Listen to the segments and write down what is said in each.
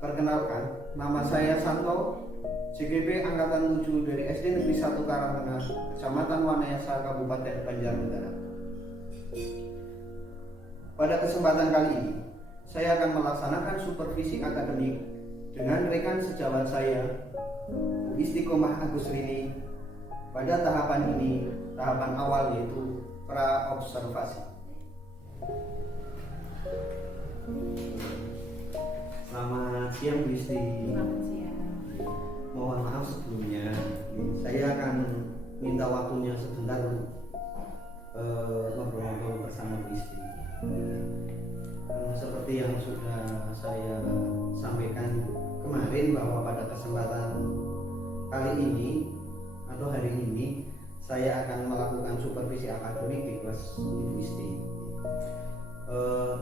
Perkenalkan, nama saya Santo, CGP Angkatan 7 dari SD Negeri 1 Karangtengah, Kecamatan Wanayasa, Kabupaten Banjarnegara. Pada kesempatan kali ini, saya akan melaksanakan supervisi akademik dengan rekan sejawat saya, Istiqomah Agus Rini. Pada tahapan ini, tahapan awal yaitu pra-observasi. Selamat siang Bu Isti. Selamat siang. Mohon maaf sebelumnya, saya akan minta waktunya sebentar untuk ngobrol-ngobrol bersama Bu Isti. Seperti yang sudah saya sampaikan kemarin bahwa pada kesempatan kali ini atau hari ini saya akan melakukan supervisi akademik di kelas Ibu Isti.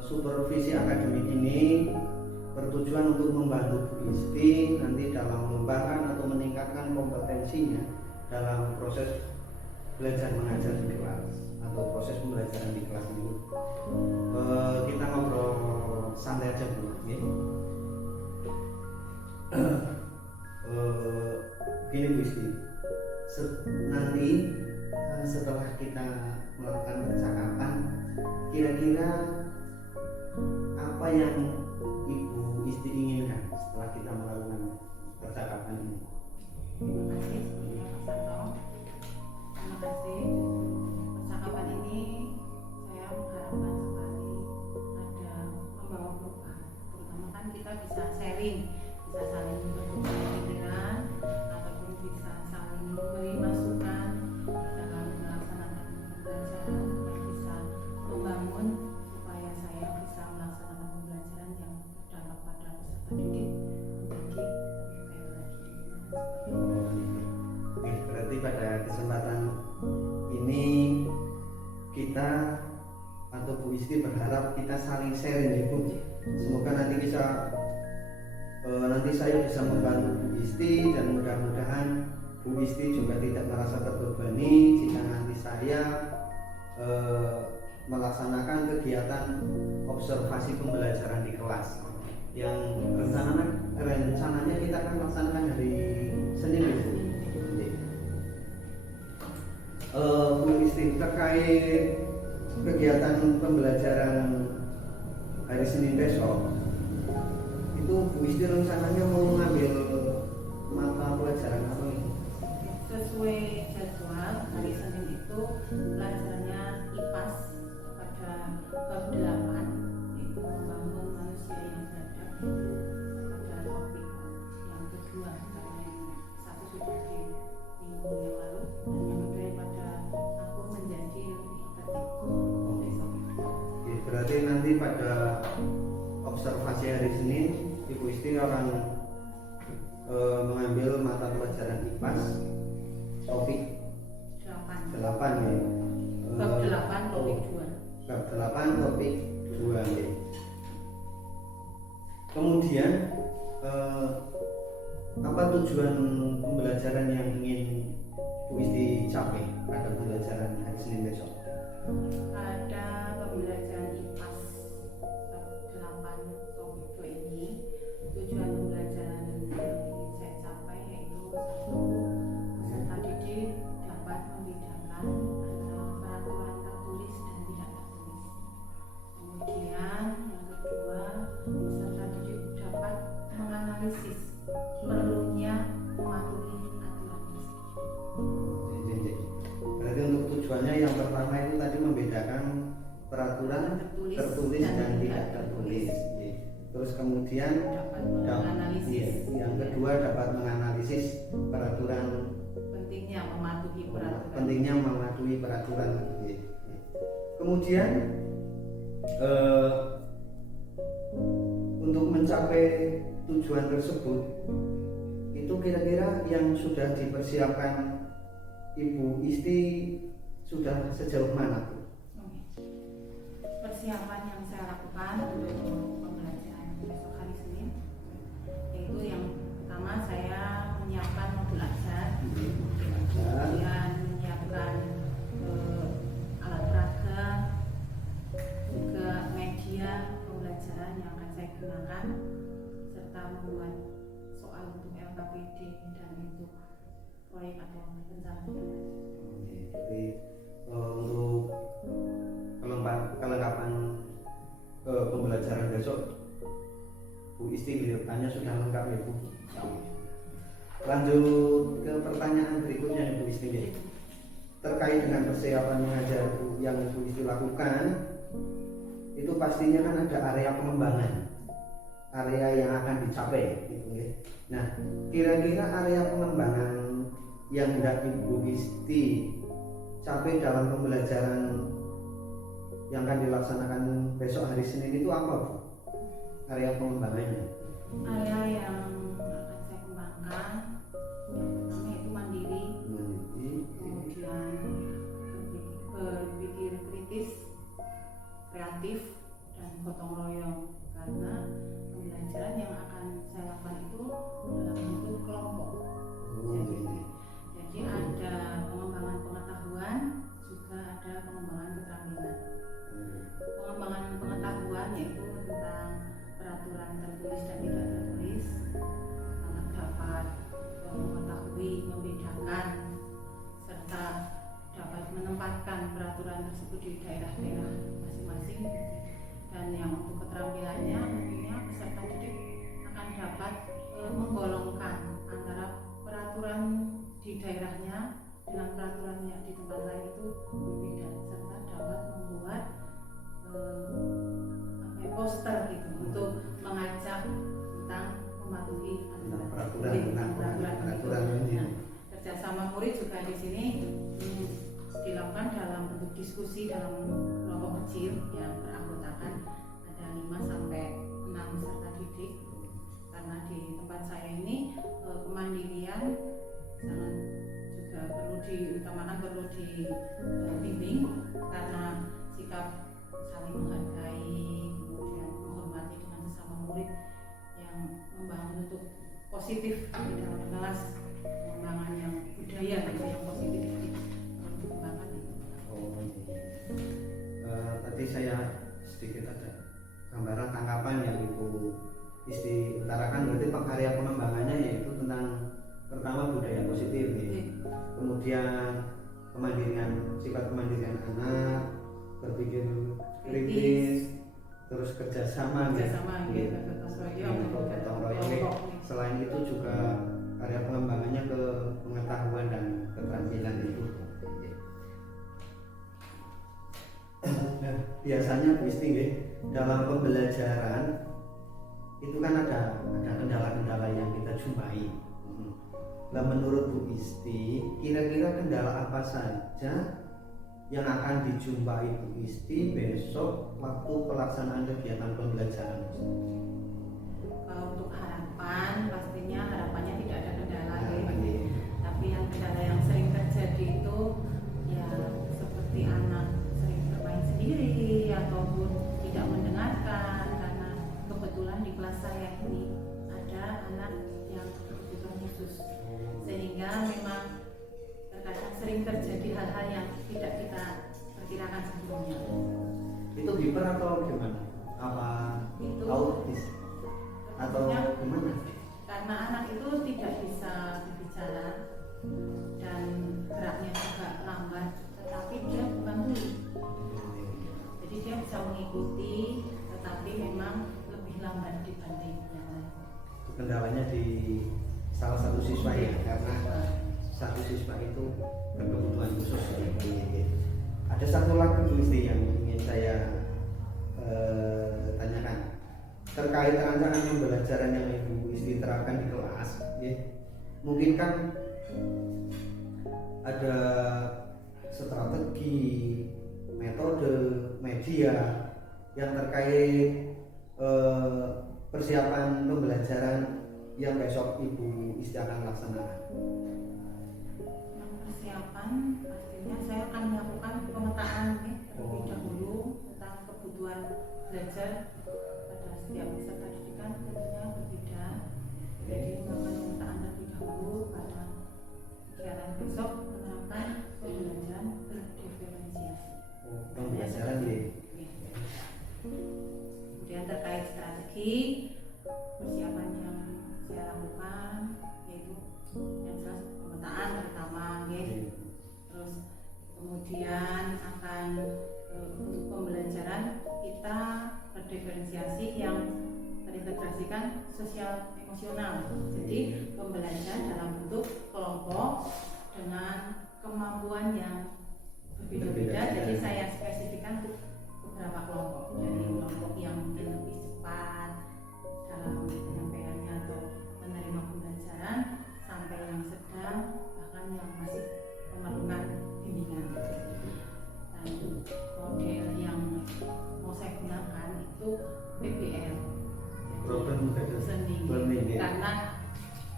Supervisi akademik ini bertujuan untuk membantu Bu Isti nanti dalam mengembangkan atau meningkatkan kompetensinya dalam proses belajar mengajar di kelas atau proses pembelajaran di kelas ini. Kita ngobrol santai aja Bu. Gini Bu Isti, nanti setelah kita melakukan percakapan, kira-kira apa yang Ibu Isti inginkan setelah kita melakukan percakapan ini? Terima kasih sebelumnya Pak Santo. Terima kasih. Percakapan ini saya mengharapkan sekali ada membawa perubahan. Terutama kan kita bisa sharing, bisa saling bertukar pikiran ataupun bisa saling memberi masukan dalam melaksanakan pembelajaran yang bisa membangun supaya saya bisa melaksanakan pembelajaran yang berdampak pada peserta didik menjadi lebih baik lagi. Oke, berarti pada kesempatan ini kita atau Bu Isti berharap kita saling sharing ya Bu. Semoga nanti nanti saya bisa membantu Bu Isti dan mudah-mudahan Bu Isti juga tidak merasa terbebani jika nanti saya melaksanakan kegiatan observasi pembelajaran di kelas yang rencananya kita akan laksanakan hari Senin Bu. Bu Isti, terkait kegiatan pembelajaran hari Senin besok itu Bu Isti rencananya mau mengambil mata pelajaran apa ini? Sesuai jadwal hari Senin itu pelajarannya IPAS pada bab 8 yaitu membangun manusia yang beradab pada topik yang kedua karena yang satu sudah di minggu yang lalu dan yang kedua pada aku menjadi lebih tertib besok. Oke, berarti nanti pada observasi hari Senin Ibu Isti akan mengambil mata pelajaran IPAS topik 8 ya. Bab 8 topik 2. Bab 8 topik 2 ya. Kemudian apa tujuan pembelajaran yang ingin Bu Isti capai pada pembelajaran hari Senin besok? Pada pembelajaran IPAS bab 8 topik 2 ini tujuan pembelajaran yang ingin saya capai yaitu satu, peserta didik dapat membedakan antara peraturan tertulis dan tidak tertulis. Kemudian yang kedua, peserta didik dapat menganalisis perlunya mematuhi aturan tersebut. Berarti untuk tujuannya yang pertama itu tadi membedakan peraturan tertulis dan tidak tertulis. Terus kemudian Dapat menganalisis yang kedua dapat menganalisis peraturan, pentingnya mematuhi peraturan. Kemudian untuk mencapai tujuan tersebut itu kira-kira yang sudah dipersiapkan Ibu Isti sudah sejauh mana Bu? Persiapan yang saya lakukan untuk pembelajaran besok hari Senin yaitu yang pertama saya menyiapkan modul ajar, kemudian menyiapkan alat peraga, juga media pembelajaran yang akan saya gunakan, cara membuat soal untuk LKPD dan untuk proyek atau rencana penugasan. Jadi untuk kelengkapan pembelajaran besok Bu Isti lihatannya sudah lengkap ya Bu. Lanjut ke pertanyaan berikutnya Bu Isti, terkait dengan persiapan mengajar yang Bu Isti lakukan, itu pastinya kan ada area pengembangan, area yang akan dicapai gitu ya. Nah, kira-kira area pengembangan yang hendak Ibu Isti capai dalam pembelajaran yang akan dilaksanakan besok hari Senin itu apa Bu? Area pengembangannya? Area yang akan saya kembangkan yang pertama itu mandiri, kemudian berpikir kritis, kreatif, dan gotong royong, karena pembelajaran yang akan saya lakukan itu dalam bentuk kelompok. Jadi ada pengembangan pengetahuan, juga ada pengembangan keterampilan. Pengembangan pengetahuan yaitu tentang peraturan tertulis dan tidak tertulis, anak dapat mengetahui, membedakan, serta dapat menempatkan peraturan tersebut di daerah-daerah masing-masing. Dan yang untuk keterampilannya, tentunya peserta didik akan dapat menggolongkan antara peraturan di daerahnya dengan peraturan yang di tempat lain itu berbeda, serta dapat membuat poster gitu untuk mengajak tentang mematuhi peraturan. Nah, kerjasama murid juga di sini dilakukan dalam bentuk diskusi dalam kelompok kecil yang beranggotakan ada 5 sampai 6 peserta didik. Karena di tempat saya ini kemandirian sangat juga perlu diutamakan, perlu dibimbing, karena sikap saling menghargai, kemudian menghormati dengan sesama murid yang membangun untuk positif di dalam kelas, pengembangan yang budaya yang positif dikembangkan. Tadi saya sedikit ada gambaran tanggapan yang Ibu Isti utarakan, berarti area pengembangannya yaitu tentang pertama budaya positif nih. Kemudian sifat kemandirian anak, berpikir kritis, terus kerjasama gotong royong. Selain itu juga area pengembangannya ke pengetahuan dan keterampilan itu. Nah, biasanya Bu Isti dalam pembelajaran itu kan ada kendala-kendala yang kita jumpai. Nah, menurut Bu Isti, kira-kira kendala apa saja yang akan dijumpai Bu Isti besok waktu pelaksanaan kegiatan pembelajaran? Kalau untuk harapan, pastinya harapannya tidak ada kendala, tapi yang kendala yang sering terjadi itu ya seperti anak sering bermain sendiri ataupun tidak mendengarkan, karena kebetulan di kelas saya ini ada anak yang kebutuhan khusus, sehingga memang terkadang sering terjadi hal-hal yang tidak kita perkirakan sebelumnya. Itu hiper atau gimana? Apa Itu autis atau gimana? Karena anak itu tidak bisa berbicara dan geraknya juga lambat, tetapi dia bukan tuli. Jadi dia bisa mengikuti, tetapi memang lebih lambat dibanding yang lain. Kendalanya di salah satu siswa ya, karena satu siswa itu berkebutuhan khusus. Ada satu lagi Bu Isti yang ingin saya tanyakan terkait rancangan pembelajaran yang Ibu Isti terapkan di kelas. Mungkin kan ada strategi, metode, media yang terkait persiapan pembelajaran yang besok Ibu Isti akan laksanakan. Persiapan pastinya saya akan melakukan pemetaan terlebih dahulu tentang kebutuhan belajar pada setiap peserta didikan, tentunya berbeda. Jadi melakukan pemetaan terlebih dahulu pada kegiatan besok menerapkan pembelajaran berdiferensiasi. Pembelajaran ya. Kemudian terkait strategi persiapan yang lakukan yaitu yang jelas pemetaan pertama, terus kemudian akan untuk pembelajaran kita berdiferensiasi yang terintegrasikan sosial emosional. Jadi pembelajaran dalam bentuk kelompok dengan kemampuan yang berbeda-beda. Jadi saya spesifikkan untuk beberapa kelompok, dari kelompok yang mungkin lebih cepat dalam penyampaiannya atau menerima pembelajaran, sampai yang sedang, bahkan yang masih memerlukan bimbingan. Dan model yang mau saya gunakan itu PBL, Problem learning, karena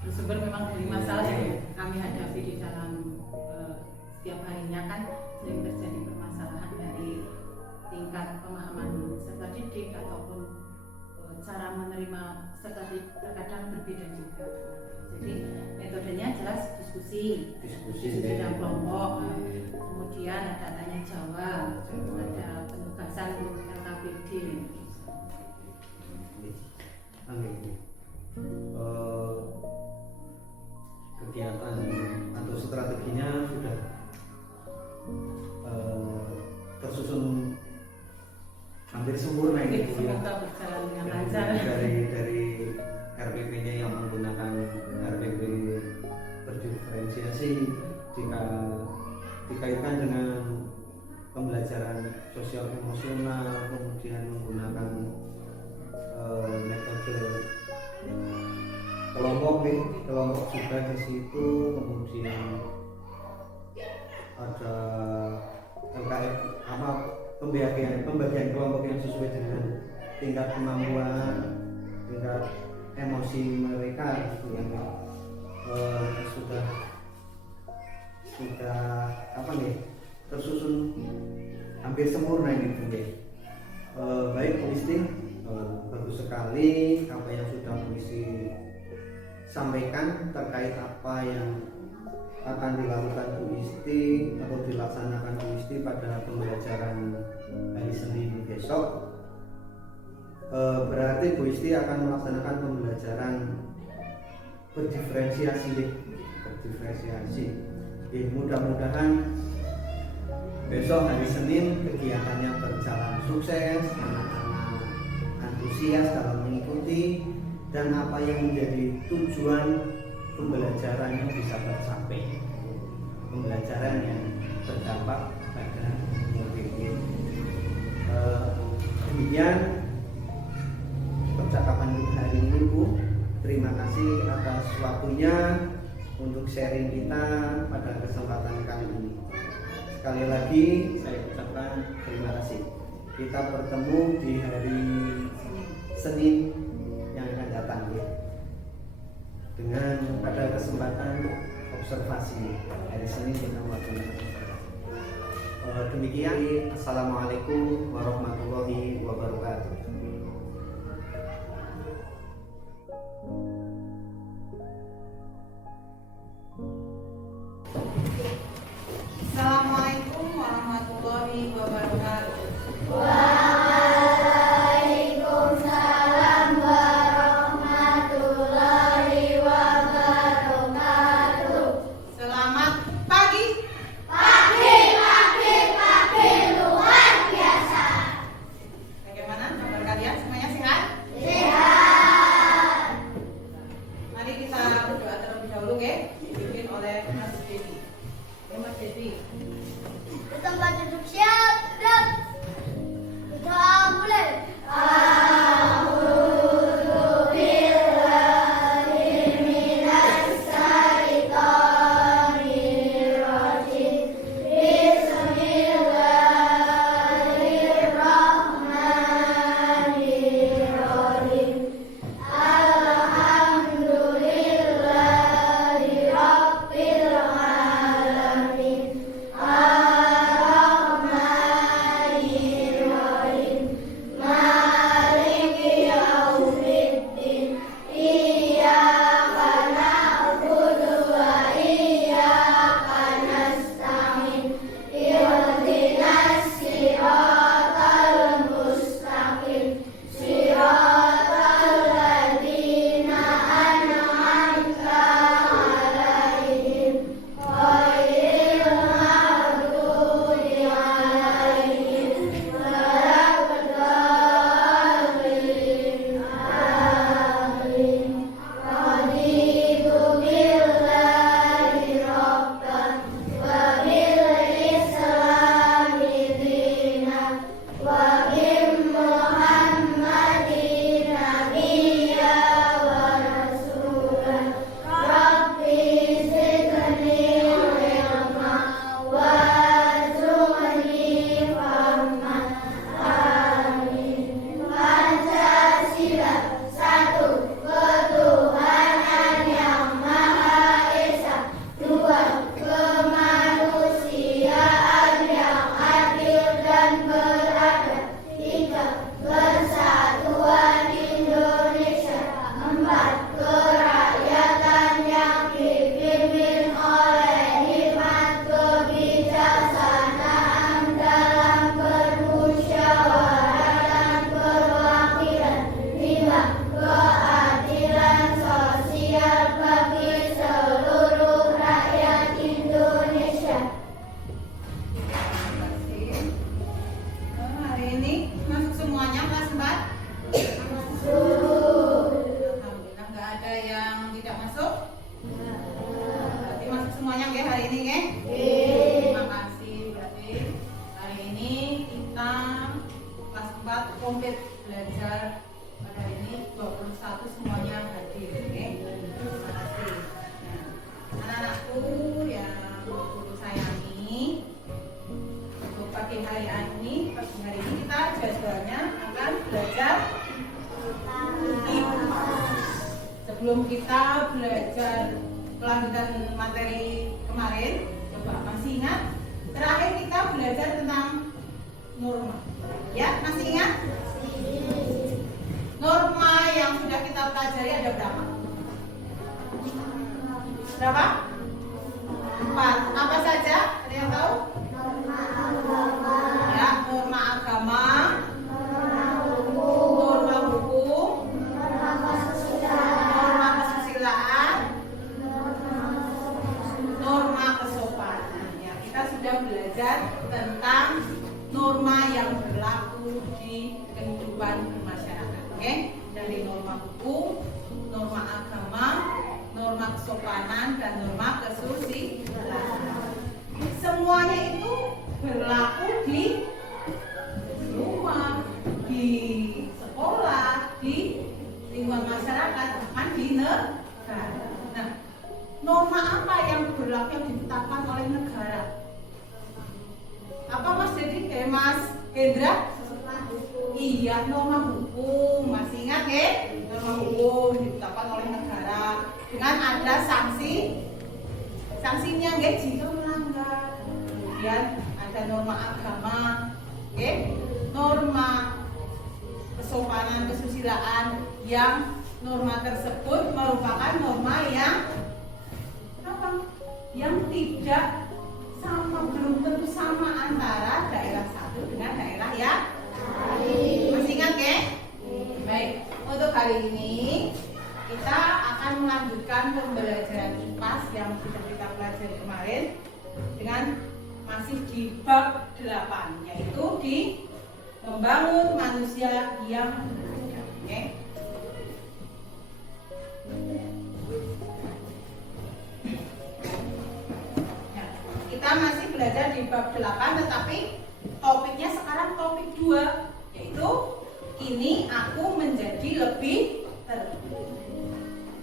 bersumber memang dari masalah yang kami hadapi di dalam setiap harinya. Kan sering terjadi permasalahan dari tingkat pemahaman peserta didik ataupun cara menerima peserta didik terkadang berbeda juga. Jadi metodenya jelas diskusi dalam kelompok, kemudian ada tanya jawab, ada penugasan LKPD. Kegiatan atau strateginya sudah tersusun hampir sempurna ini Bu ya. Semoga berjalan dengan lancar. Dari RPP-nya yang menggunakan RPP berdiferensiasi, jika dikaitkan dengan pembelajaran sosial emosional, kemudian menggunakan metode kelompok juga di situ, kemudian ada LKF pembagian kelompok yang sesuai dengan tingkat kemampuan, tingkat emosi mereka gitu ya. Sudah tersusun hampir sempurna ini Bu ya. Baik Bu Isti, bagus sekali apa yang sudah Bu Isti sampaikan terkait apa yang akan dilakukan Bu Isti atau dilaksanakan Bu Isti pada pembelajaran hari Senin besok. Berarti Bu Isti akan melaksanakan pembelajaran berdiferensiasi. Mudah-mudahan besok hari Senin kegiatannya berjalan sukses, anak-anak antusias dalam mengikuti, dan apa yang menjadi tujuan pembelajarannya bisa tercapai. Pembelajaran yang berdampak pada murid. Demikian percakapan hari ini Bu. Terima kasih atas waktunya untuk sharing kita pada kesempatan kali ini. Sekali lagi saya ucapkan terima kasih. Kita bertemu di hari Senin yang akan datang ya, dengan pada kesempatan observasi hari Senin kita melakukan observasi. Demikian, assalamualaikum warahmatullahi wabarakatuh. Assalamualaikum warahmatullahi wabarakatuh. Waalaikumsalam warahmatullahi wabarakatuh. Selamat pagi. Pagi luar biasa. Bagaimana kabar nggih hari ini nggih? Terima kasih. Berarti hari ini kita kelas 4 komplit belajar pada hari ini 21 semuanya hadir nggih. Terima kasih. Nah, anak-anakku yang guru sayangi, untuk pagi hari ini kita jadwalnya akan belajar IPA. Sebelum kita belajar kelanjutan materi kemarin, coba masih ingat? Terakhir kita belajar tentang norma. Ya, masih ingat? Norma yang sudah kita pelajari ada berapa? Berapa? 4. Apa saja? Ada yang tahu? Ya, norma agama, norma hukum, norma kesusilaan, norma kesopanan. Ya, kita sudah belajar tentang norma yang berlaku di kehidupan bermasyarakat. Oke, dari norma hukum, norma agama, norma kesopanan, dan norma kesusilaan. Semuanya itu berlaku di rumah, di sekolah, di lingkungan masyarakat, bahkan di negara. Nah, norma apa yang berlaku yang ditetapkan oleh negara? Apa Mas Dedi? Mas Hendra? Iya, norma hukum. Masih ingat ya? Norma hukum ditetapkan oleh negara dengan ada sanksinya ya, jika melanggar. Kemudian ada norma agama, norma kesopanan, kesusilaan, yang norma tersebut merupakan norma yang apa? Yang tidak sama, belum tentu sama antara daerah satu dengan daerah yang lain. Masih ingat ya? Baik, untuk hari ini kita akan melanjutkan pembelajaran IPAS yang sudah kita pelajari kemarin dengan masih di bab 8, yaitu di membangun manusia yang beradab. Oke? Nah, kita masih belajar di bab 8, tetapi topiknya sekarang topik 2, yaitu ini aku menjadi lebih tertulis.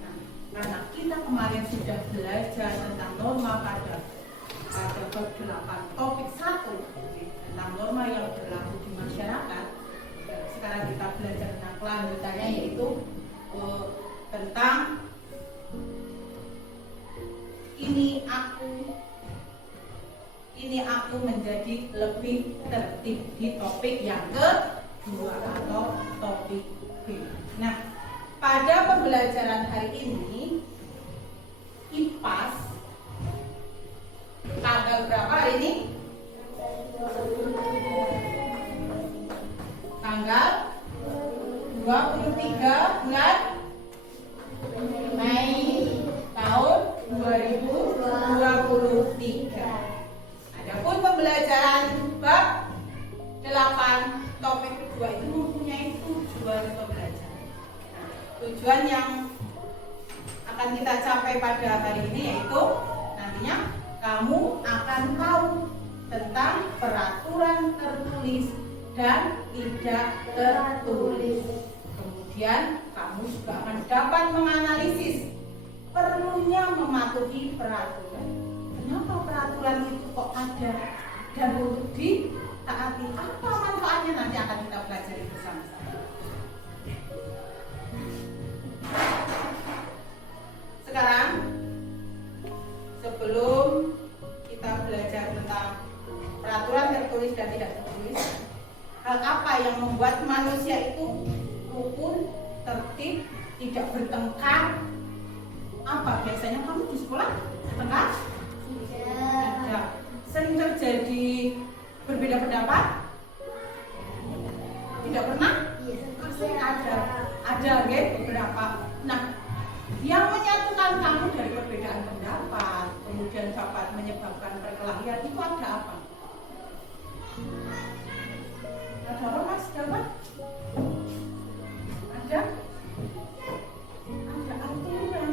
Nah, karena kita kemarin sudah belajar tentang norma pada bab 8, topik 1 tentang norma yang berlaku di masyarakat. Sekarang kita belajar tentang kelanjutannya, yaitu tentang ini aku menjadi lebih tertib, di topik yang kedua atau topik B. Nah, pada pembelajaran hari ini IPAS tanggal berapa hari ini? Tanggal 23 bulan Mei tahun 2023. Adapun pembelajaran bab 8 topik kedua itu mempunyai tujuan pembelajaran. Tujuan yang akan kita capai pada hari ini yaitu nantinya kamu akan tahu tentang peraturan tertulis dan tidak tertulis. Kemudian kamu juga akan dapat menganalisis perlunya mematuhi peraturan. Kenapa peraturan itu kok ada dan untuk ditaati? Apa manfaatnya, nanti akan kita pelajari bersama-sama. Sekarang sebelum kita belajar tentang peraturan tertulis dan tidak tertulis, hal apa yang membuat manusia itu rukun, tertib, tidak bertengkar? Apa biasanya kamu di sekolah bertengkar? Tidak. Sering terjadi berbeda pendapat? Tidak pernah? Pasti ada beberapa. Nah, yang menyatukan kamu dari perbedaan pendapat kemudian dapat menyebabkan perkelahian itu ada apa? Ada apa Mas? Dapat? Ada aturan.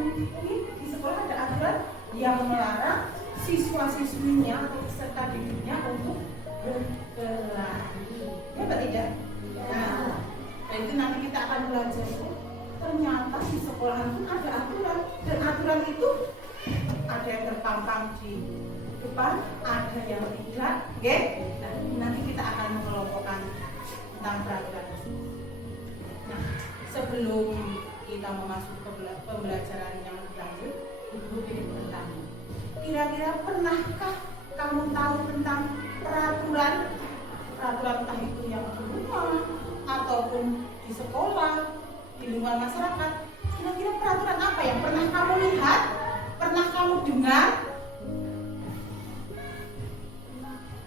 Di sekolah ada aturan yang melarang si siswa-siswinya atau peserta didiknya untuk berkelahi. Ya apa tidak? Nah, dan itu nanti kita akan belajar. Ternyata di sekolahan pun ada aturan, dan aturan itu ada yang terpampang di depan, ada yang tidak. Oke? Nah, nanti kita akan mengelompokkan tentang peraturan tersebut. Nah, sebelum kita memasuki pembelajaran yang lanjut, Ibu ingin bertanya, kira-kira pernahkah kamu tahu tentang peraturan entah itu yang di rumah ataupun di sekolah, di lingkungan masyarakat? Kira-kira peraturan apa yang pernah kamu lihat, pernah kamu dengar?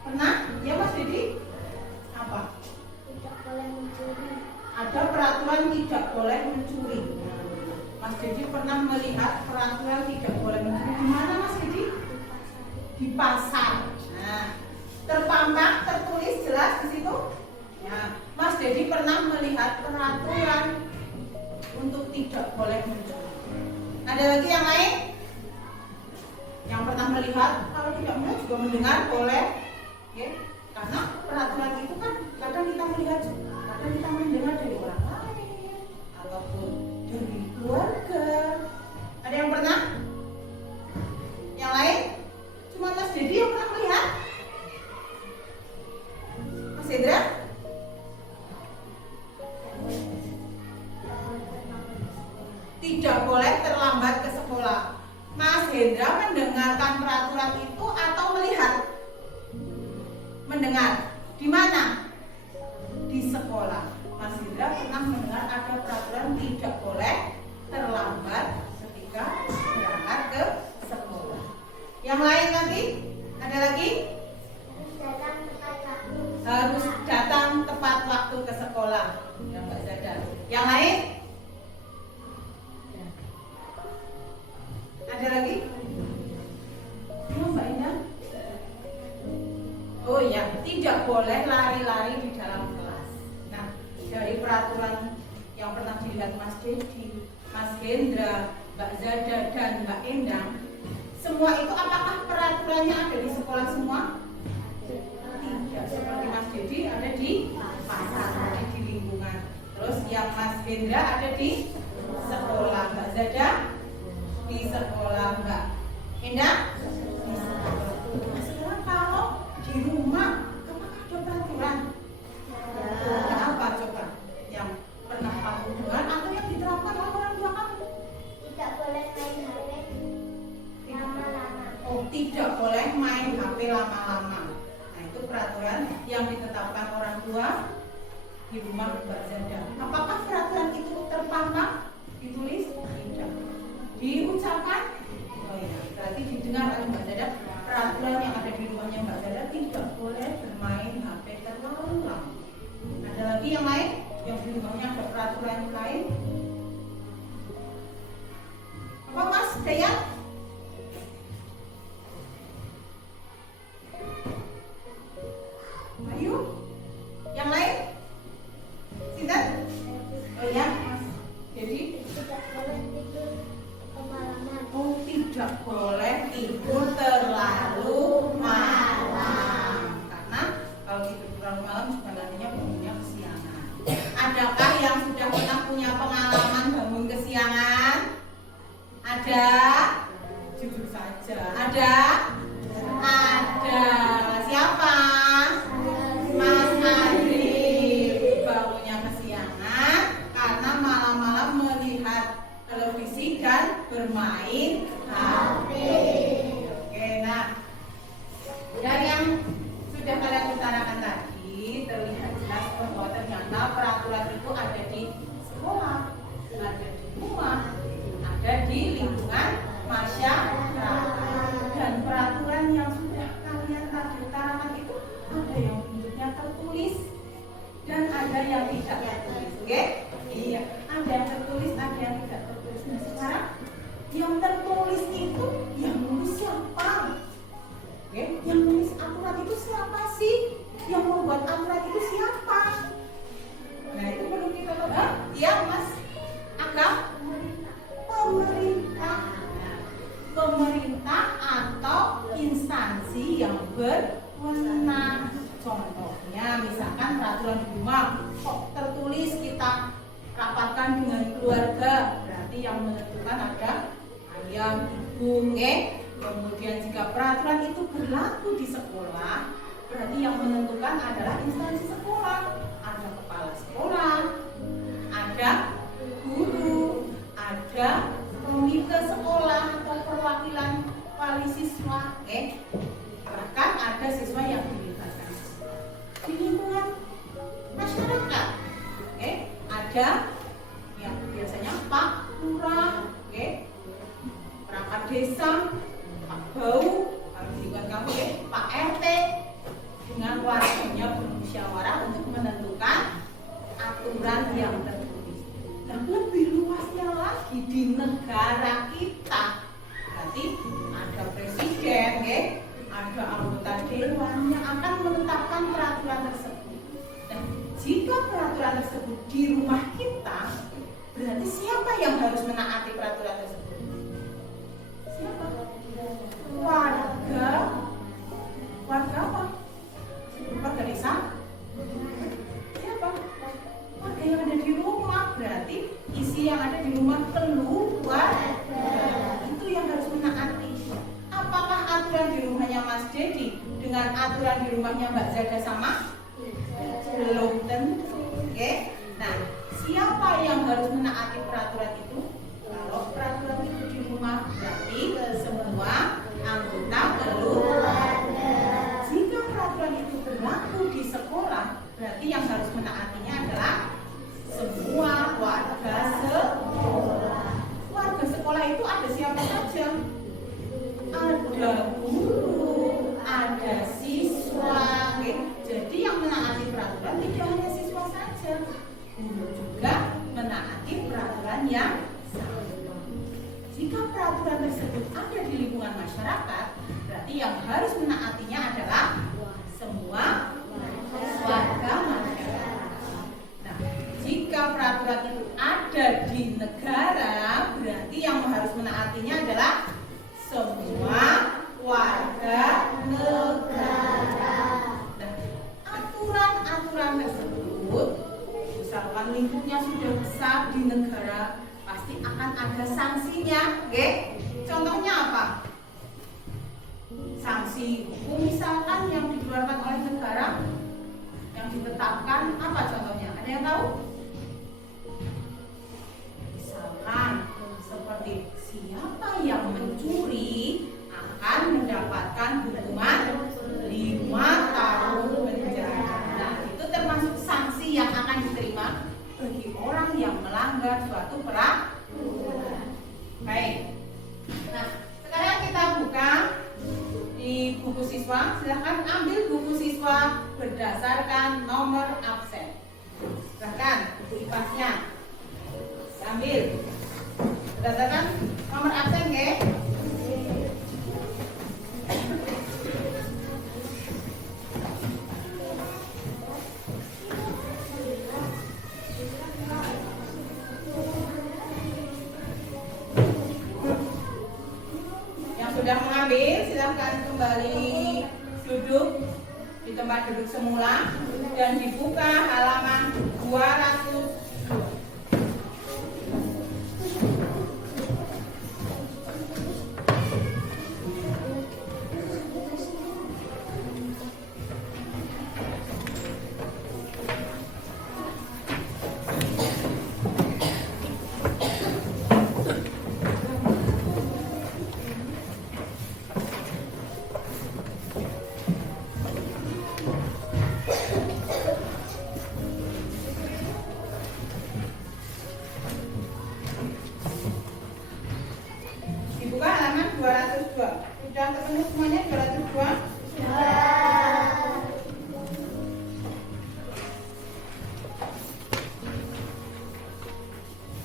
Pernah? Ya Mas Dedi? Apa? Tidak boleh mencuri. Ada peraturan tidak boleh mencuri. Mas Dedi pernah melihat peraturan tidak boleh mencuri di mana Mas Dedi? Di pasar. Nah, terpampang, tertulis jelas di situ. Ya, Mas Dedi pernah melihat peraturan untuk tidak boleh mencuri. Ada lagi yang lain? Yang pernah melihat? Kalau tidak melihat juga mendengar boleh. Ya, karena peraturan itu kan kadang kita melihat, kadang kita mendengar dari orang lain ataupun dari keluarga. Ada yang pernah? Yang lain? Cuma Mas Dedi yang pernah melihat? Mas Hendra? Tidak boleh terlambat ke sekolah. Mas Hendra mendengarkan peraturan itu atau melihat? Mendengar. Di mana? Di sekolah. Mas Hendra pernah mendengar ada peraturan tidak boleh terlambat ketika berangkat ke sekolah. Yang lain nanti? Ada lagi? Harus datang tepat waktu ke sekolah. Ya Mbak Zada. Yang lain? Ada lagi? Ya Mbak Indah? Oh iya, tidak boleh lari-lari di dalam kelas. Nah, dari peraturan yang pernah dilihat Mas Dedi, Mas Hendra, Mbak Zada, dan Mbak Endang, semua itu apakah peraturannya ada di sekolah semua? Tidak, seperti Mas Dedi ada di pasar, ada di lingkungan. Terus yang Mas Hendra ada di sekolah, Mbak Zada di sekolah, Mbak Endang di sekolah. Nah, sekarang kalau di rumah, apakah ada peraturan? Ada apa coba? Yang pernah kamu dengar atau yang diterapkan oleh orang tua kamu? Tidak boleh main HP lama-lama. Oh, tidak boleh main HP lama-lama. Nah, itu peraturan yang ditetapkan orang tua di rumah Mbak Zada. Apakah peraturan itu terpampang? Ditulis? Tidak. Diucapkan? Oh iya, berarti didengar oleh Mbak Zada. Peraturan yang ada di rumahnya Mbak Zada tidak boleh bermain HP terlalu lama. Ada lagi yang lain? Yang di rumahnya ada peraturan yang lain? Apa Mas Dayan? Ayo, yang lain? Sinten? Oh ya, Mas. Jadi Tidak boleh tidur kemalaman. oh, tidak boleh tidur terlalu malam. Karena kalau tidur terlalu malam juga nantinya bangunnya kesiangan. Adakah yang sudah pernah punya pengalaman bangun kesiangan? Ada? Jujur saja. Ada? Ada. Siapa? Mas Andri. Bangunnya kesiangan karena malam-malam melihat televisi dan bermain HP. Oke, nah dari yang sudah kalian utarakan tadi terlihat jelas bahwa ternyata peraturan itu ada di sekolah, ada di rumah, ada di lingkungan masyarakat. Dan peraturan yang sudah kalian tadi utarakan itu ada yang bentuknya tertulis dan ada yang tidak tertulis. Oke? Iya, ada yang tertulis, ada yang tidak tertulis. Nah, sekarang yang tertulis itu yang nulis siapa? Oke? Yang nulis aturan itu siapa sih? Yang membuat aturan itu siapa? Nah, itu perlu kita berarti yang menentukan ada ayah, ibu, kemudian jika peraturan itu berlaku di sekolah, berarti yang menentukan adalah instansi sekolah. Ada kepala sekolah, ada guru, ada komite sekolah atau perwakilan wali siswa, bahkan ada siswa yang dilibatkan di lingkungan masyarakat, ada yang biasanya Pak Lurah, perangkat desa, Pak Bau, kalau di lingkungan kamu Pak RT, dengan warganya bermusyawarah untuk menentukan aturan yang tertulis. Nah, lebih luasnya lagi di negara kita, berarti ada presiden, ada anggota dewan yang akan menetapkan peraturan tersebut. Dan jika peraturan tersebut di rumah kita, berarti siapa yang harus menaati peraturan tersebut? Siapa? Warga apa? Warga desa? Siapa? Warga yang ada di rumah. Berarti isi yang ada di rumah keluarga. Itu yang harus menaati. Apakah aturan di rumahnya Mas Dedi dengan aturan di rumahnya Mbak Zada sama? Belum tentu. Nah, siapa yang harus menaati peraturan itu? Kalau peraturan itu di rumah, berarti semua anggota keluarga. Jika peraturan itu berlaku di sekolah, berarti yang harus menaatinya adalah semua warga sekolah. Warga sekolah itu ada siapa saja? Ada guru, ada siswa. Jadi yang menaati peraturan tidak hanya siswa saja, guru juga menaati peraturan yang sama. Jika peraturan tersebut ada di lingkungan masyarakat, berarti yang harus menaatinya adalah semua warga masyarakat. Nah, jika peraturan itu ada di negara, berarti yang harus menaatinya adalah semua warga negara. Nah, aturan-aturan tersebut, misalkan lingkupnya sudah besar di negara, pasti akan ada sanksinya, Contohnya apa? Sanksi hukum misalkan yang dikeluarkan oleh negara, yang ditetapkan, apa contohnya? Ada yang tahu? Misalkan seperti siapa yang mencuri akan mendapatkan hukuman 5 tahun penjara. Nah, itu termasuk sanksi yang akan diterima bagi orang yang melanggar suatu peraturan. Baik. Nah, sekarang kita buka di buku siswa. Silahkan ambil buku siswa berdasarkan nomor absen. Silahkan buku IPAS-nya ambil berdasarkan nomor absen, Sudah mengambil, silahkan kembali duduk di tempat duduk semula dan dibuka halaman 202. Sudah ketemu semuanya 202?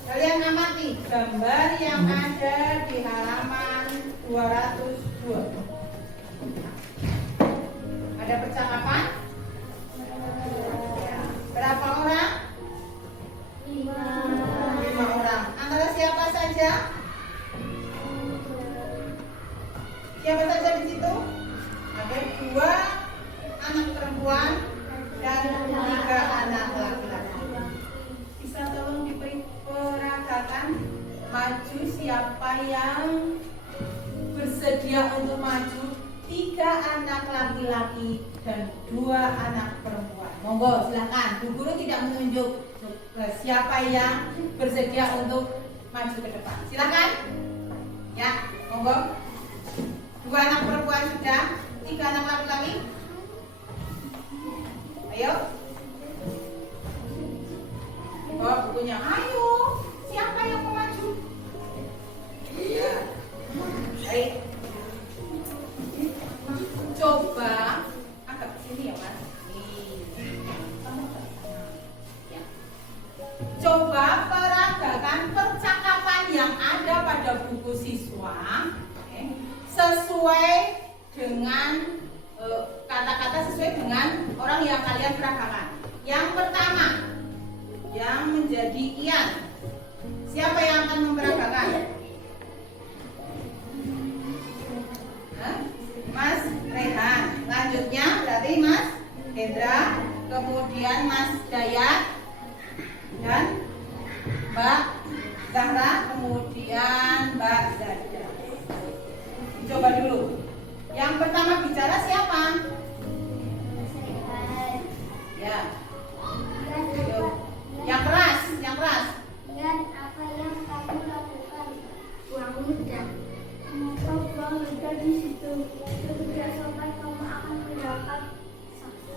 Kalian amati gambar yang ada di halaman 202. Ada percakapan? Berapa orang? 5 orang. Antara siapa saja? Siapa saja di situ? Ada 2 anak perempuan dan 3 anak laki-laki. Bisa tolong diperagakan maju. Siapa yang bersedia untuk maju? 3 anak laki-laki dan 2 anak perempuan. Monggo silakan. Bu guru tidak menunjuk siapa yang bersedia untuk maju ke depan. Silakan. Ya, monggo. 2 anak perempuan sudah, 3 anak laki-laki. Ayo. Oh, bukunya. Ayo. Siapa yang mau maju? Ya. Baik. Coba agak ke sini ya, Mas. Nih. Ya. Coba peragakan percakapan yang ada pada buku siswa, sesuai dengan kata-kata sesuai dengan orang yang kalian peragakan. Yang pertama, yang menjadi Ian. Siapa yang akan memperagakan? Mas Rehan. Lanjutnya berarti Mas Hendra, kemudian Mas Dayat dan Mbak Zahra, kemudian Mbak Zahra. Coba dulu. Yang pertama bicara siapa? Ya. Yang keras, yang keras. Dan apa yang kamu lakukan? Buang ludah. Kenapa buang ludah di situ? Itu tidak sopan, kamu akan mendapat sanksi.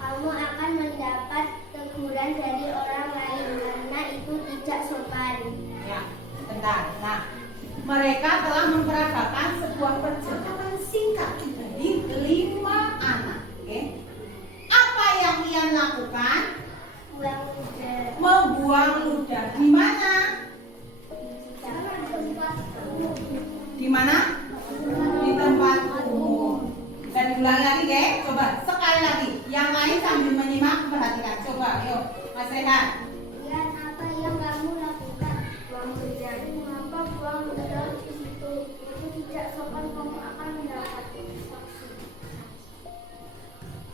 Kamu akan mendapat teguran dari orang lain karena itu tidak sopan. Ya, bentar. Nah, mereka telah memperagakan sebuah percakapan singkat dari 5 anak. Oke. Apa yang Ian lakukan? Buang ludah. Membuang ludah di mana? Jangan tempat umum. Di mana? Di tempat umum. Dan diulangi lagi, oke? Coba sekali lagi. Yang lain sambil menyimak perhatikan. Coba, yuk, Mas Rehan. Dan apa yang kamu lakukan? Buang ludah. Mengapa buang ludah di situ? Itu tidak sopan, kamu akan mendapat sanksi.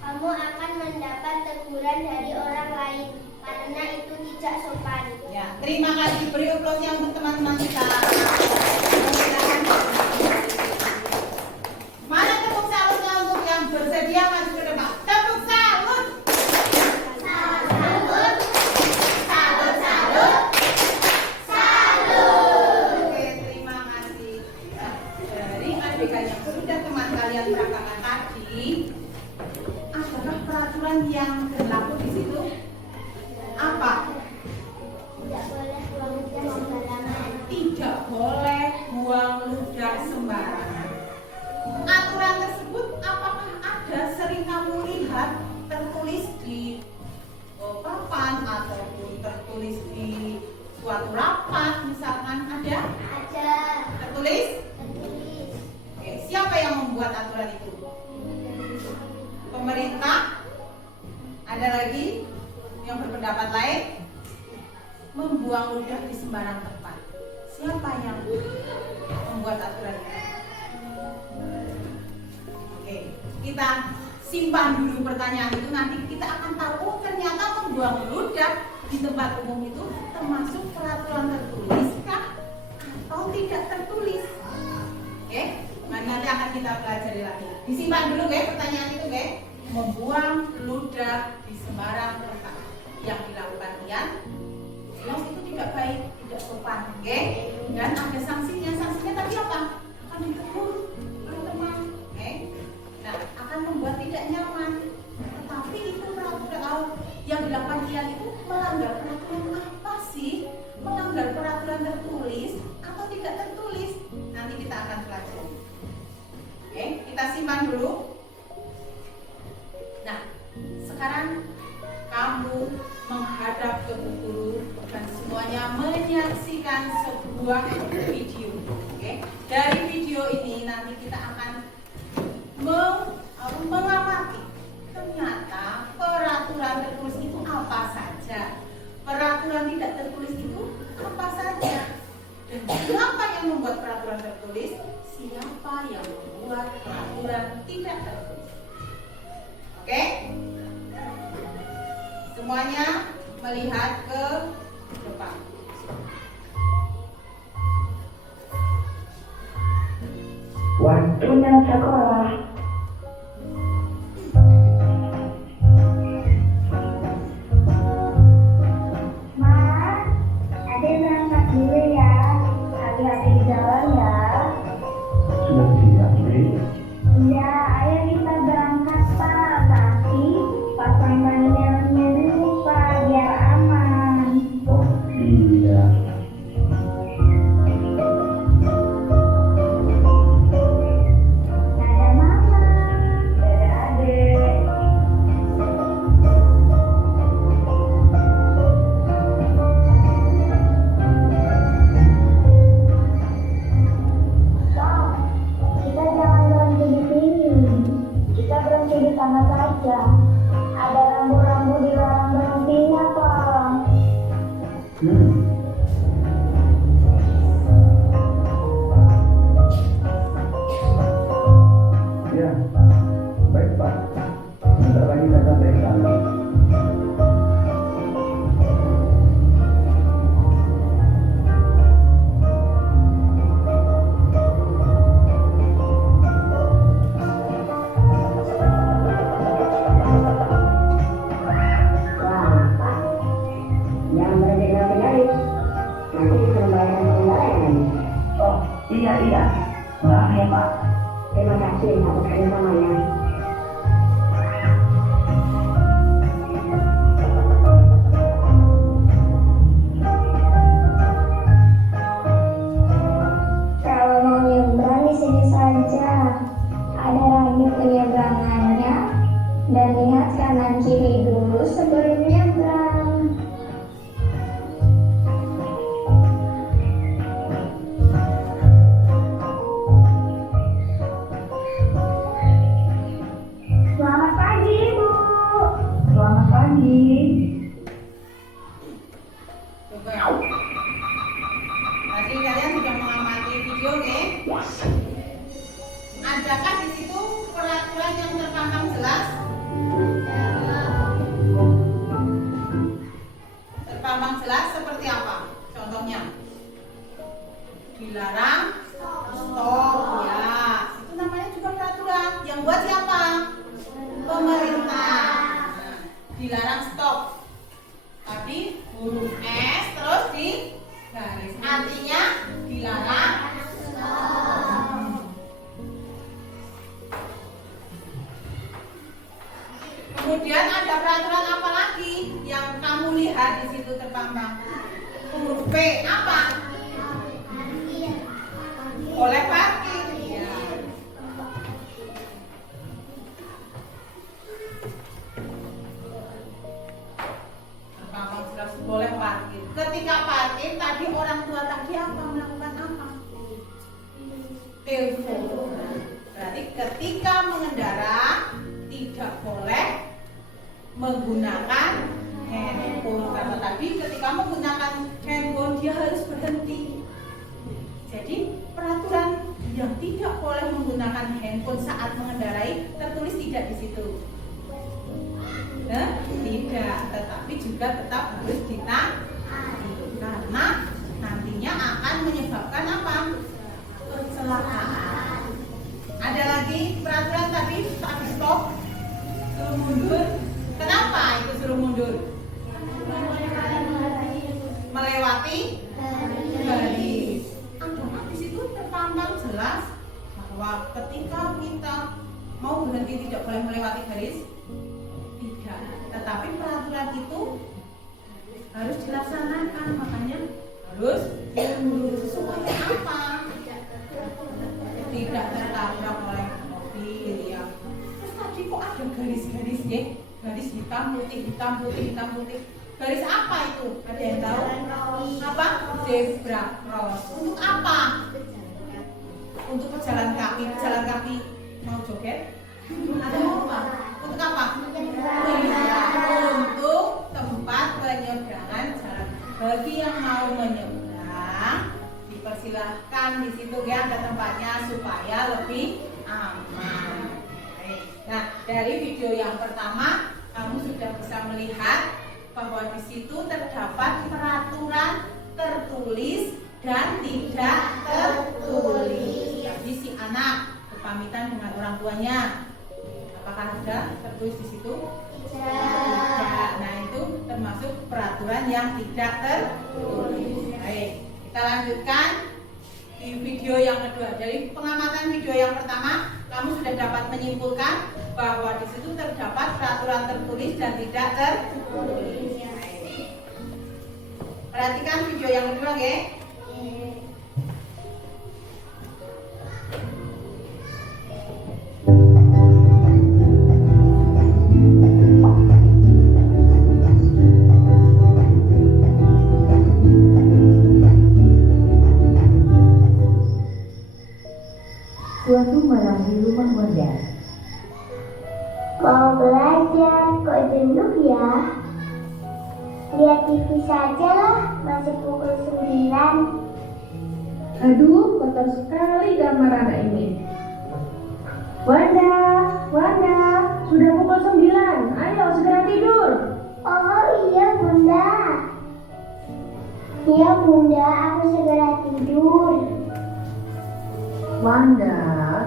Kamu akan mendapat teguran dari orang lain karena itu tidak sopan. Ya, terima kasih. Beri aplausnya untuk teman-teman kita. Mana tepuk salutnya untuk yang bersedia maju ke depan? Tepuk salut. Salut. Salut, salut. Salut. Oke, terima kasih. Nah, dari ABK yang sudah teman kalian peragakan tadi, apakah peraturan yang berlaku di situ? Apa? Tidak boleh buang ludah sembarangan. Tidak boleh buang ludah sembarangan. Aturan tersebut apakah ada sering kamu lihat tertulis di papan ataupun tertulis di suatu rapat misalkan ada? Ada Tertulis? tertulis. Oke, siapa yang membuat aturan itu? Pemerintah? Ada lagi yang berpendapat lain? Membuang ludah di sembarang tempat. Siapa yang membuat aturan itu? Oke, kita simpan dulu pertanyaan itu. Nanti kita akan tahu, oh ternyata membuang ludah di tempat umum itu termasuk peraturan tertulis kah atau tidak tertulis? Oke, nanti akan kita pelajari lagi. Disimpan dulu ya pertanyaan itu ya. Membuang ludah di sembarang tempat yang dilakukan Ian, jelas itu tidak baik, tidak sopan, oke? Dan ada sanksinya. Sanksinya tadi apa? Akan ditegur oleh teman, oke? Nah, akan membuat tidak nyaman. Tetapi itu peraturan yang dilakukan Ian itu melanggar peraturan apa sih? Melanggar peraturan tertulis atau tidak tertulis? Nanti kita akan pelajari. Oke, kita simpan dulu. Nah, sekarang kamu menghadap ke bu guru dan semuanya menyaksikan sebuah video. Oke, dari video ini nanti kita akan mengamati ternyata peraturan tertulis itu apa saja, peraturan tidak tertulis itu apa saja, dan siapa yang membuat peraturan tertulis, siapa yang membuat peraturan tidak tertulis. Oke? Semuanya melihat ke depan. Waktunya sekolah. Ma, Ade berangkat dulu ya. Hati-hati di jalan ya. Sudah siap, Dek? Iya, ayo kita berangkat Pak. Tapi pasang manilnya dulu Pak, biar aman. Oh iya. Dadah Mama. Dadah Adek. Pak, kita jangan berhenti di sini. Kita berhenti di sana saja. Ada rambu-rambu dilarang berhentinya, Pak. Ya, baik Pak. Sebentar lagi saya sampai ke sana. Wah, Pak, jangan berhenti lari-lari. Nanti disuruh bayar pengendara. Oh iya. Maaf ya Pak. Terima kasih atas kerjasamanya. Kalau mau nyebrang di sini saja. Ada rambu penyeberangannya dan lihat kanan kiri dulu sebelum nyebrang. Selamat pagi, Ibu. Selamat pagi. Coba. Tadi kalian sudah mengamati video, oke? Adakah di situ peraturan yang terpampang jelas? Terpampang jelas seperti apa? Contohnya, dilarang stop, ya. Itu namanya juga peraturan. Yang buat siapa? Pemerintah. Nah, dilarang stop. Tadi huruf S terus di garis. Artinya dilarang stop. Kemudian ada peraturan apa lagi yang kamu lihat di situ terpampang? Huruf P apa? Boleh parkir. Ya. Terpampang jelas boleh parkir. Ketika parkir tadi orang tua tadi apa melakukan apa? Telepon. Berarti ketika mengendara tidak boleh menggunakan handphone, karena tadi ketika menggunakan handphone dia harus berhenti. Jadi peraturan yang tidak boleh menggunakan handphone saat mengendarai tertulis tidak di situ. Nah, tidak, tetapi juga tetap harus ditaati karena nantinya akan menyebabkan apa? Kecelakaan. Ada lagi peraturan tadi saat stop suruh mundur. Kenapa itu suruh mundur? Melewati garis. Adakah di situ terpampang jelas bahwa ketika kita mau berhenti tidak boleh melewati garis? Tidak. Tetapi peraturan itu harus dilaksanakan, makanya harus mundur. Supaya apa? Tidak tertabrak oleh mobil ya. Terus tadi kok ada garis-garis ya? Garis hitam putih, hitam putih, hitam putih. Garis apa itu? Ada yang tahu? Apa? Zebra cross. Untuk apa? Untuk pejalan kaki. Pejalan kaki mau joget? Atau apa? Untuk apa? Iya, untuk tempat penyeberangan jalan. Bagi yang mau menyeberang, dipersilahkan di situ ya, ada tempatnya supaya lebih aman. Baik. Nah, dari video yang pertama kamu sudah bisa melihat bahwa di situ terdapat peraturan tertulis dan tidak tertulis. Jadi si anak pamitan dengan orang tuanya. Apakah ada tertulis di situ? Tidak. Nah, itu termasuk peraturan yang tidak tertulis. Baik, kita lanjutkan di video yang kedua. Dari pengamatan video yang pertama, kamu sudah dapat menyimpulkan bahwa di situ terdapat peraturan tertulis dan tidak tertulis. Baik. Perhatikan video yang kedua, oke? Suatu malam di rumah Wanda. Mau belajar, kok jenuh ya? Lihat TV saja lah, masih pukul 9. Aduh, kotor sekali kamar anak ini. Wanda, Wanda, sudah pukul 9. Ayo segera tidur. Oh iya bunda. Iya bunda, aku segera tidur. Wanda,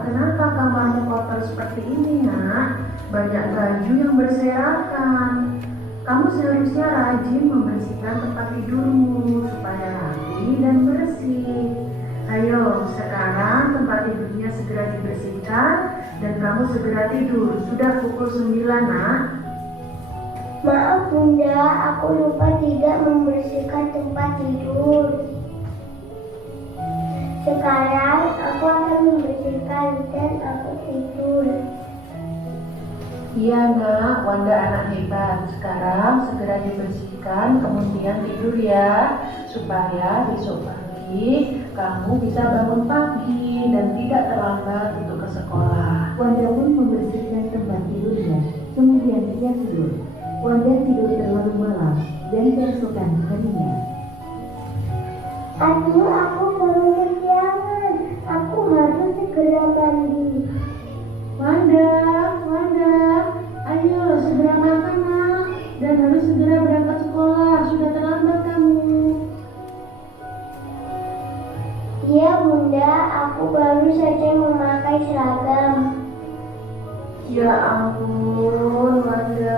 kenapa kamarmu kotor seperti ini, nak? Banyak baju yang berserakan. Kamu seharusnya rajin membersihkan tempat tidurmu supaya rapi dan bersih. Ayo, sekarang tempat tidurnya segera dibersihkan dan kamu segera tidur. Sudah pukul 9, nak. Maaf bunda, aku lupa tidak membersihkan tempat tidur. Sekarang aku akan membersihkan dan aku tidur. Iya, nak. Wanda anak hebat. Sekarang segera dibersihkan, kemudian tidur ya, supaya besok pagi kamu bisa bangun pagi dan tidak terlambat untuk ke sekolah. Wanda pun membersihkan tempat tidurnya, kemudian ia tidur. Wanda tidur terlalu malam dan keesokan harinya. Aduh, aku baru kesiangan. Aku harus segera mandi. Wanda, Wanda, ayo segera makan, nak, dan harus segera berangkat sekolah. Sudah terlambat kamu. Iya bunda, aku baru saja memakai seragam. Ya ampun, Wanda,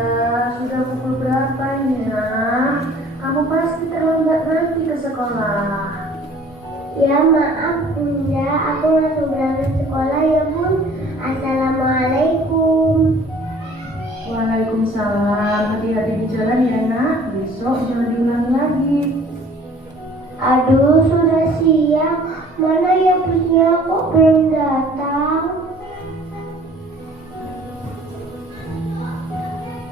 sudah pukul berapa ini, nak? Kamu pasti terlambat nanti ke sekolah. Ya maaf bunda, aku langsung berangkat sekolah ya bun. Assalamualaikum. Waalaikumsalam. Hati-hati di jalan ya, nak. Besok jangan diulangi lagi. Aduh, sudah siang. Mana ya busnya kok belum datang?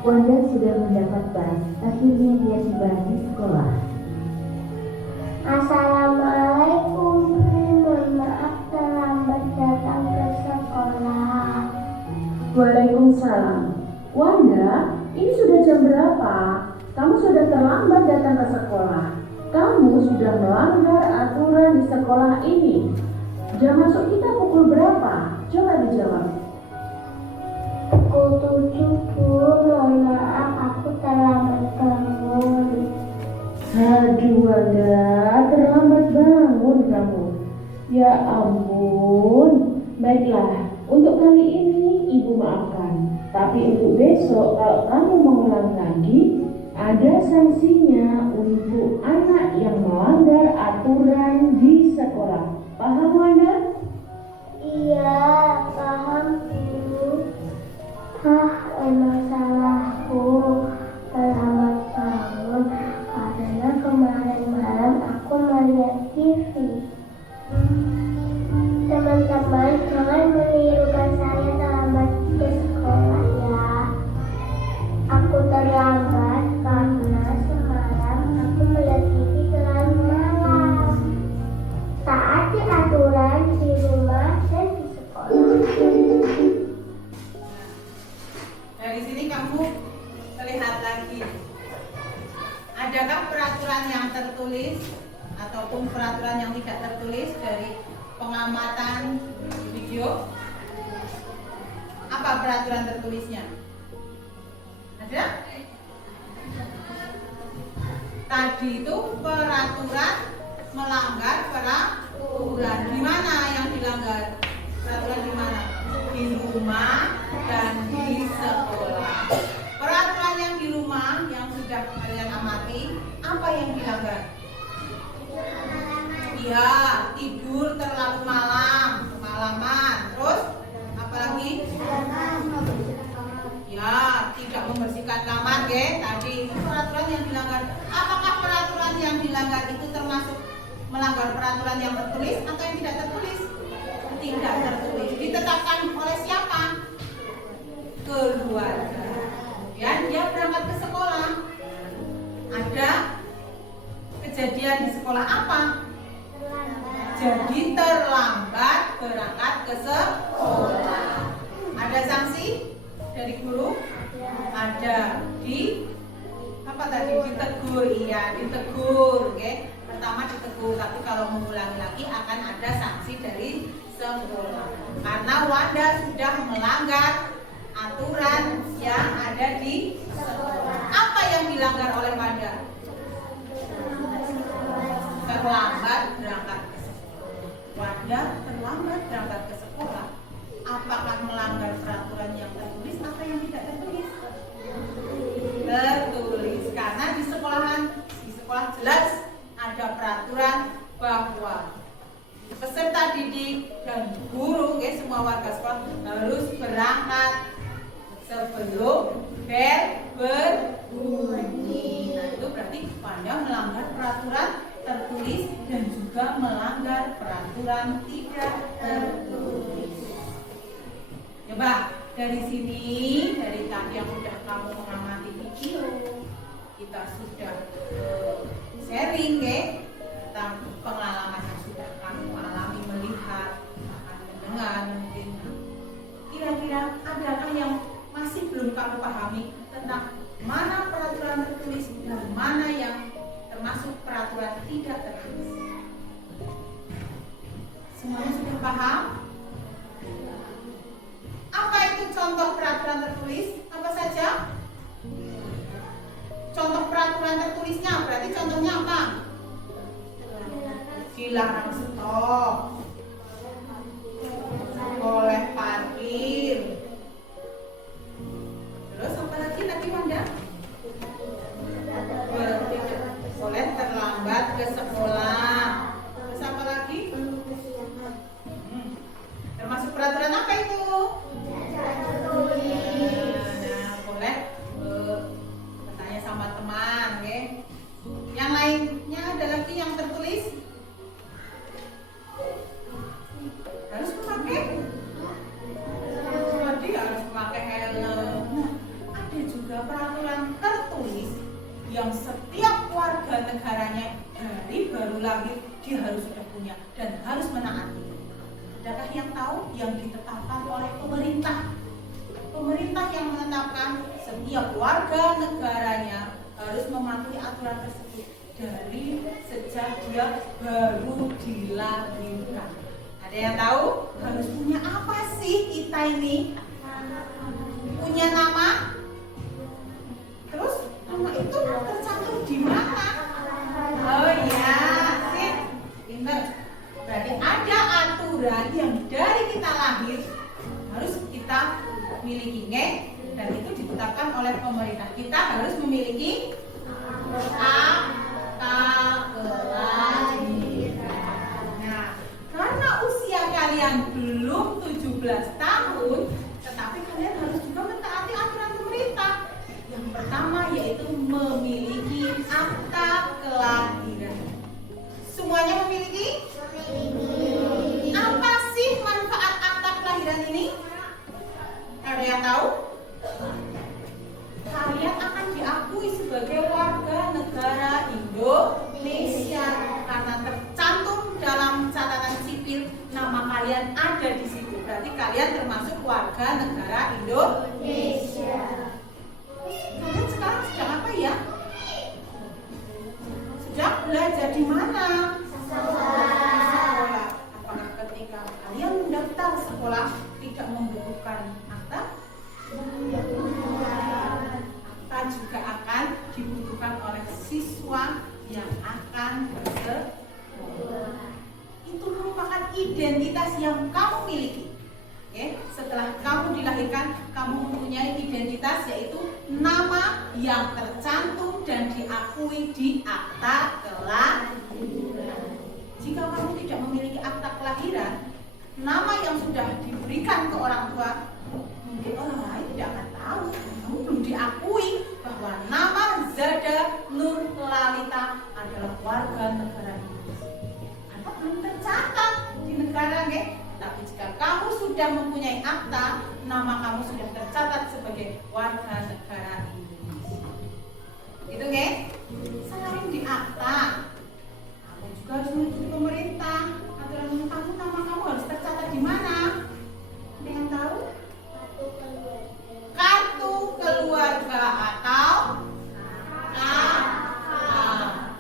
Wanda sudah mendapat bus, akhirnya dia tiba di sekolah. Assalamualaikum. Mohon maaf terlambat datang ke sekolah. Waalaikumsalam. Wanda, ini sudah jam berapa? Kamu sudah terlambat datang ke sekolah. Kamu sudah melanggar aturan di sekolah ini. Jam masuk kita pukul berapa? Coba dijawab. Pukul 7 bun. Mohon maaf aku terlambat bangun. Aduh, Wanda, terlambat bangun kamu. Ya ampun. Baiklah, untuk kali ini ibu maafkan. Tapi untuk besok kalau kamu mengulang lagi, ada sanksinya untuk anak yang melanggar aturan di sekolah. Paham, Wanda? Iya, paham bu. Emang salahku terlambat bangun karena kemarin malam aku melihat TV. Teman-teman, jangan menirukan saya terlambat ke sekolah ya. Aku terlambat karena semalam aku melihat TV terlalu malam. Taati aturan di rumah dan di sekolah. Dari sini kamu melihat lagi, adakah peraturan yang tertulis ataupun peraturan yang tidak tertulis dari pengamatan video? Apa peraturan tertulisnya? Ada? Tadi itu peraturan melanggar peraturan. Di mana yang dilanggar? Peraturan di mana? tidur terlalu malam, kemalaman. Terus apa lagi? Ya, tidak membersihkan kamar, tadi itu peraturan yang dilanggar. Apakah peraturan yang dilanggar itu termasuk melanggar peraturan yang tertulis atau yang tidak tertulis? Tidak tertulis. Ditetapkan oleh siapa? Keluarga. Kemudian dia berangkat ke sekolah. Ada kejadian di sekolah apa? Jadi terlambat berangkat ke sekolah. Ada sanksi dari guru? Ada. Di apa tadi? Ditegur. Iya, ditegur. Pertama ditegur, tapi kalau mengulangi lagi akan ada sanksi dari sekolah. Karena Wanda sudah melanggar aturan yang ada di sekolah. Apa yang dilanggar oleh Wanda? Terlambat berangkat ke sekolah. Wanda terlambat berangkat ke sekolah. Apakah melanggar peraturan yang tertulis atau yang tidak tertulis? Tertulis. Karena di sekolah jelas ada peraturan bahwa peserta didik dan guru, semua warga sekolah harus berangkat sebelum bel berbunyi. Nah, itu berarti Wanda melanggar peraturan tertulis dan juga melanggar peraturan tidak tertulis. Coba dari sini, dari tadi yang sudah kamu mengamati video, kita sudah sharing tentang pengalaman yang sudah kamu alami, melihat, akan mendengar mungkin. Kira-kira adakah yang masih belum kamu pahami tentang mana peraturan tertulis dan mana yang termasuk peraturan tidak tertulis? Semuanya sudah paham? Apa itu contoh peraturan tertulis? Apa saja? Contoh peraturan tertulisnya, berarti contohnya apa? Dilarang stop, boleh parkir. Terus apa lagi tadi Wanda? Boleh terlambat ke sekolah. Terus apa lagi? Termasuk peraturan apa itu? Nah, boleh bertanya sama teman, Yang lainnya ada lagi yang tertulis? Harus memakai? Tadi harus memakai helm. Nah, ada juga peraturan tertulis yang setiap warga negaranya dari baru lahir dia harus sudah punya dan harus menaati. Adakah yang tahu? Yang ditetapkan oleh pemerintah. Pemerintah yang menetapkan setiap warga negaranya harus mematuhi aturan tersebut dari sejak dia baru dilahirkan. Ada yang tahu? Harus punya apa sih kita ini? Punya nama? Terus nama itu tercantum di mana? Oh iya, sip, pinter. Berarti ada aturan yang dari kita lahir harus kita miliki, dan itu ditetapkan oleh pemerintah. Kita harus memiliki akta kelahiran. Nah, karena usia kalian belum 17 tahun, tetapi kalian harus juga mentaati aturan pemerintah. Yang pertama yaitu memiliki akta kelahiran. Semuanya memiliki? Apa sih manfaat akta kelahiran ini? Ada yang tahu? Kalian akan diakui sebagai warga negara Indonesia karena tercantum dalam catatan sipil nama kalian ada di situ. Berarti kalian termasuk warga negara Indonesia. Kalian sekarang sedang apa ya? Sedang belajar di mana? Sekolah. Apakah ketika kalian mendaftar sekolah tidak membutuhkan akta? Akta juga akan dibutuhkan oleh siswa yang akan bersekolah. Itu merupakan identitas yang kamu miliki. Setelah kamu dilahirkan, kamu mempunyai identitas yaitu nama yang tercantum dan diakui di akta kelahiran. Jika kamu tidak memiliki nama yang sudah diberikan ke orang tua, mungkin orang lain tidak akan tahu. Kamu belum diakui bahwa nama Zada Nur Lalita adalah warga negara Indonesia. Karena belum tercatat di negara, tapi jika kamu sudah mempunyai akta, nama kamu sudah tercatat sebagai warga negara Indonesia. Gitu, selain di akta, kamu juga harus mengikuti pemerintah. Aturan kamu, nama kamu harus tercatat di mana? Ada yang tahu? Kartu keluarga atau KK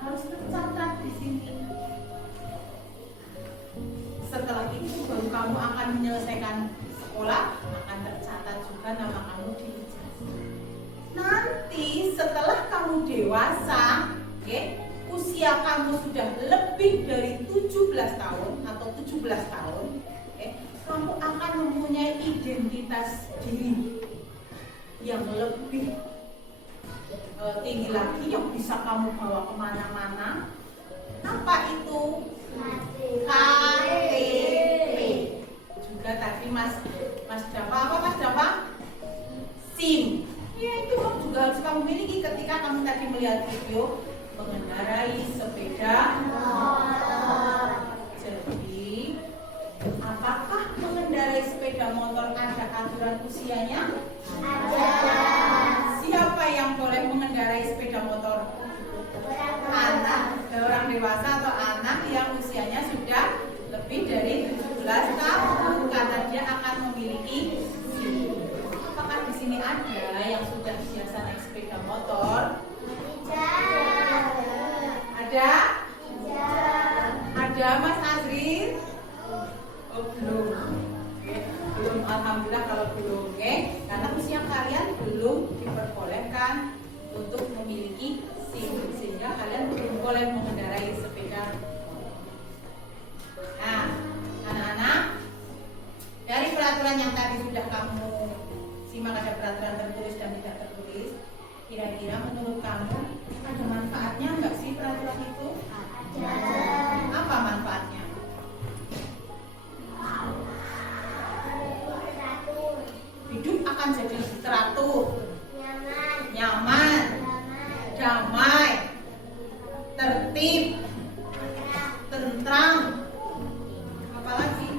harus tercatat di sini. Setelah itu baru kamu akan menyelesaikan sekolah, akan tercatat juga nama kamu di ijazah. Nanti setelah kamu dewasa, usia kamu sudah lebih dari 17 tahun atau 17 tahun, kamu akan mempunyai identitas diri yang lebih tinggi lagi, yang bisa kamu bawa kemana-mana. Apa itu? KTP. Juga tadi Mas Dava, apa Mas Dava? SIM. Ya, itu juga harus kamu miliki ketika kamu tadi melihat video mengendarai sepeda motor. Jadi, apakah mengendarai sepeda motor ada aturan usianya? Ada. Siapa yang boleh mengendarai sepeda motor? Anak, orang dewasa atau anak yang usianya sudah lebih dari 17 tahun, karena dia akan memiliki SIM. Apakah di sini ada yang sudah biasa naik sepeda motor? Ada? Ada Mas Azrin? Oh, belum. Belum, alhamdulillah kalau belum, karena usia kalian belum diperbolehkan untuk memiliki SIM, sehingga kalian belum boleh mengendarai sepeda. Nah, anak-anak, dari peraturan yang tadi sudah kamu simak, ada peraturan tertulis dan tidak tertulis. Kira-kira menurut kamu ada manfaatnya enggak sih peraturan itu? Ada. Apa manfaatnya? Hidup akan jadi lebih teratur, nyaman, damai, tertib, tentram. Apalagi?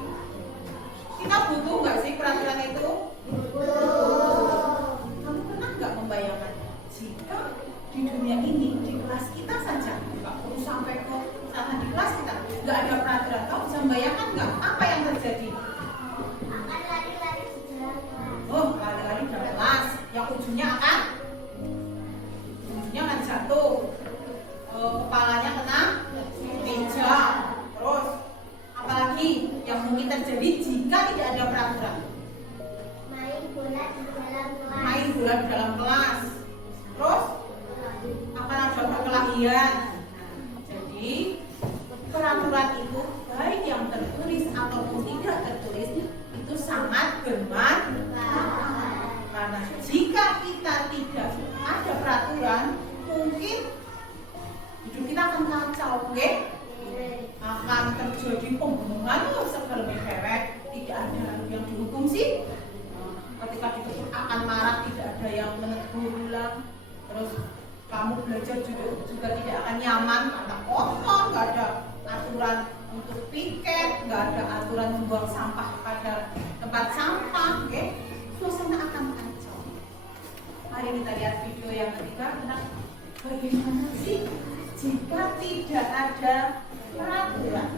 Kita butuh nggak sih peraturan itu? Kamu pernah nggak membayangkan jika di dunia ini, di kelas kita saja, nggak perlu sampai ke sana, di kelas kita nggak ada peraturan, kamu bisa membayangkan nggak apa yang terjadi? Oh, lari-lari dalam kelas, yang ujungnya akan jatuh, kepalanya kena meja. Terus apalagi yang mungkin terjadi jika tidak ada peraturan? Main bola di dalam kelas. Terus akan ada perkelahian. Jadi peraturan itu baik yang tertulis ataupun tidak tertulis itu sangat bermanfaat. Karena jika kita tidak ada peraturan, mungkin hidup kita akan kacau, akan terjadi pembunuhan, segala dewek, tidak ada yang dihukum sih. Ketika ditegur akan marah, tidak ada yang menegur ulang. Terus kamu belajar juga tidak akan nyaman karena kotor, nggak ada aturan untuk piket, nggak ada aturan membuang sampah pada tempat sampah, suasana akan kacau. Mari kita lihat video yang ketiga tentang bagaimana sih jika tidak ada peraturan.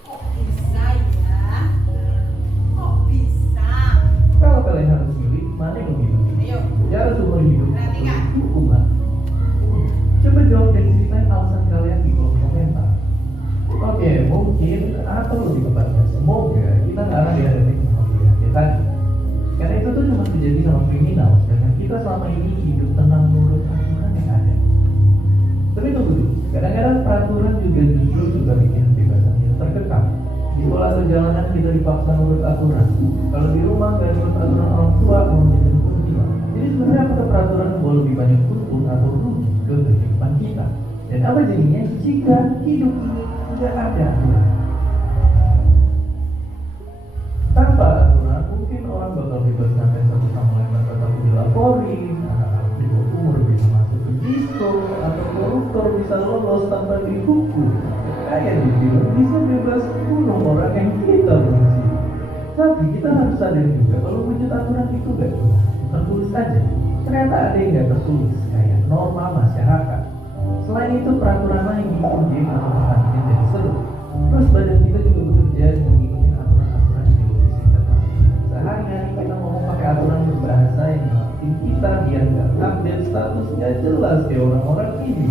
Kok bisa ya? Kok bisa? Kalau kalian harus milih, mana yang lebih penting? Ayo, Jarak seumur hidup, perhatikan. hukuman. Coba jawab dan ceritain alasan kalian di kolom komentar. Oke, mungkin atau lebih tepatnya semoga kita nggak akan dihadapi sama pilihan tadi. Karena itu tuh cuma terjadi sama kriminal, sedangkan kita selama ini hidup tenang menurut aturan yang ada. Tapi tunggu dulu, kadang-kadang peraturan juga bikin kebebasan kita terkekang. Di sekolah atau jalanan kita dipaksa menurut aturan. Kalau di rumah nggak menurut aturan orang tua, mau jadi pun hilang. Jadi sebenarnya apakah peraturan mau lebih banyak untung atau rugi ke kehidupan kita? Dan apa jadinya jika hidup ini tidak ada aturan? Tanpa aturan, mungkin orang bakal bebas sampai satu sama lain tanpa takut dilaporin, anak-anak di bawah umur bisa masuk ke disko, atau koruptor bisa lolos tanpa dihukum. Kayak di film bisa bebas bunuh orang yang kita benci. Tapi kita harus sadar juga kalau wujud aturan itu gak cuma tertulis aja. Ternyata ada yang gak tertulis, kayak norma masyarakat. Selain itu peraturan lain bikin game atau pertandingan jadi seru. Terus badan kita juga bekerja dengan ngikutin aturan-aturan di lebih singkat waktu. Sehari-hari kita ngomong pakai aturan berbahasa yang ngelakuin kita biar gak update statusnya jelas kayak orang-orang ini.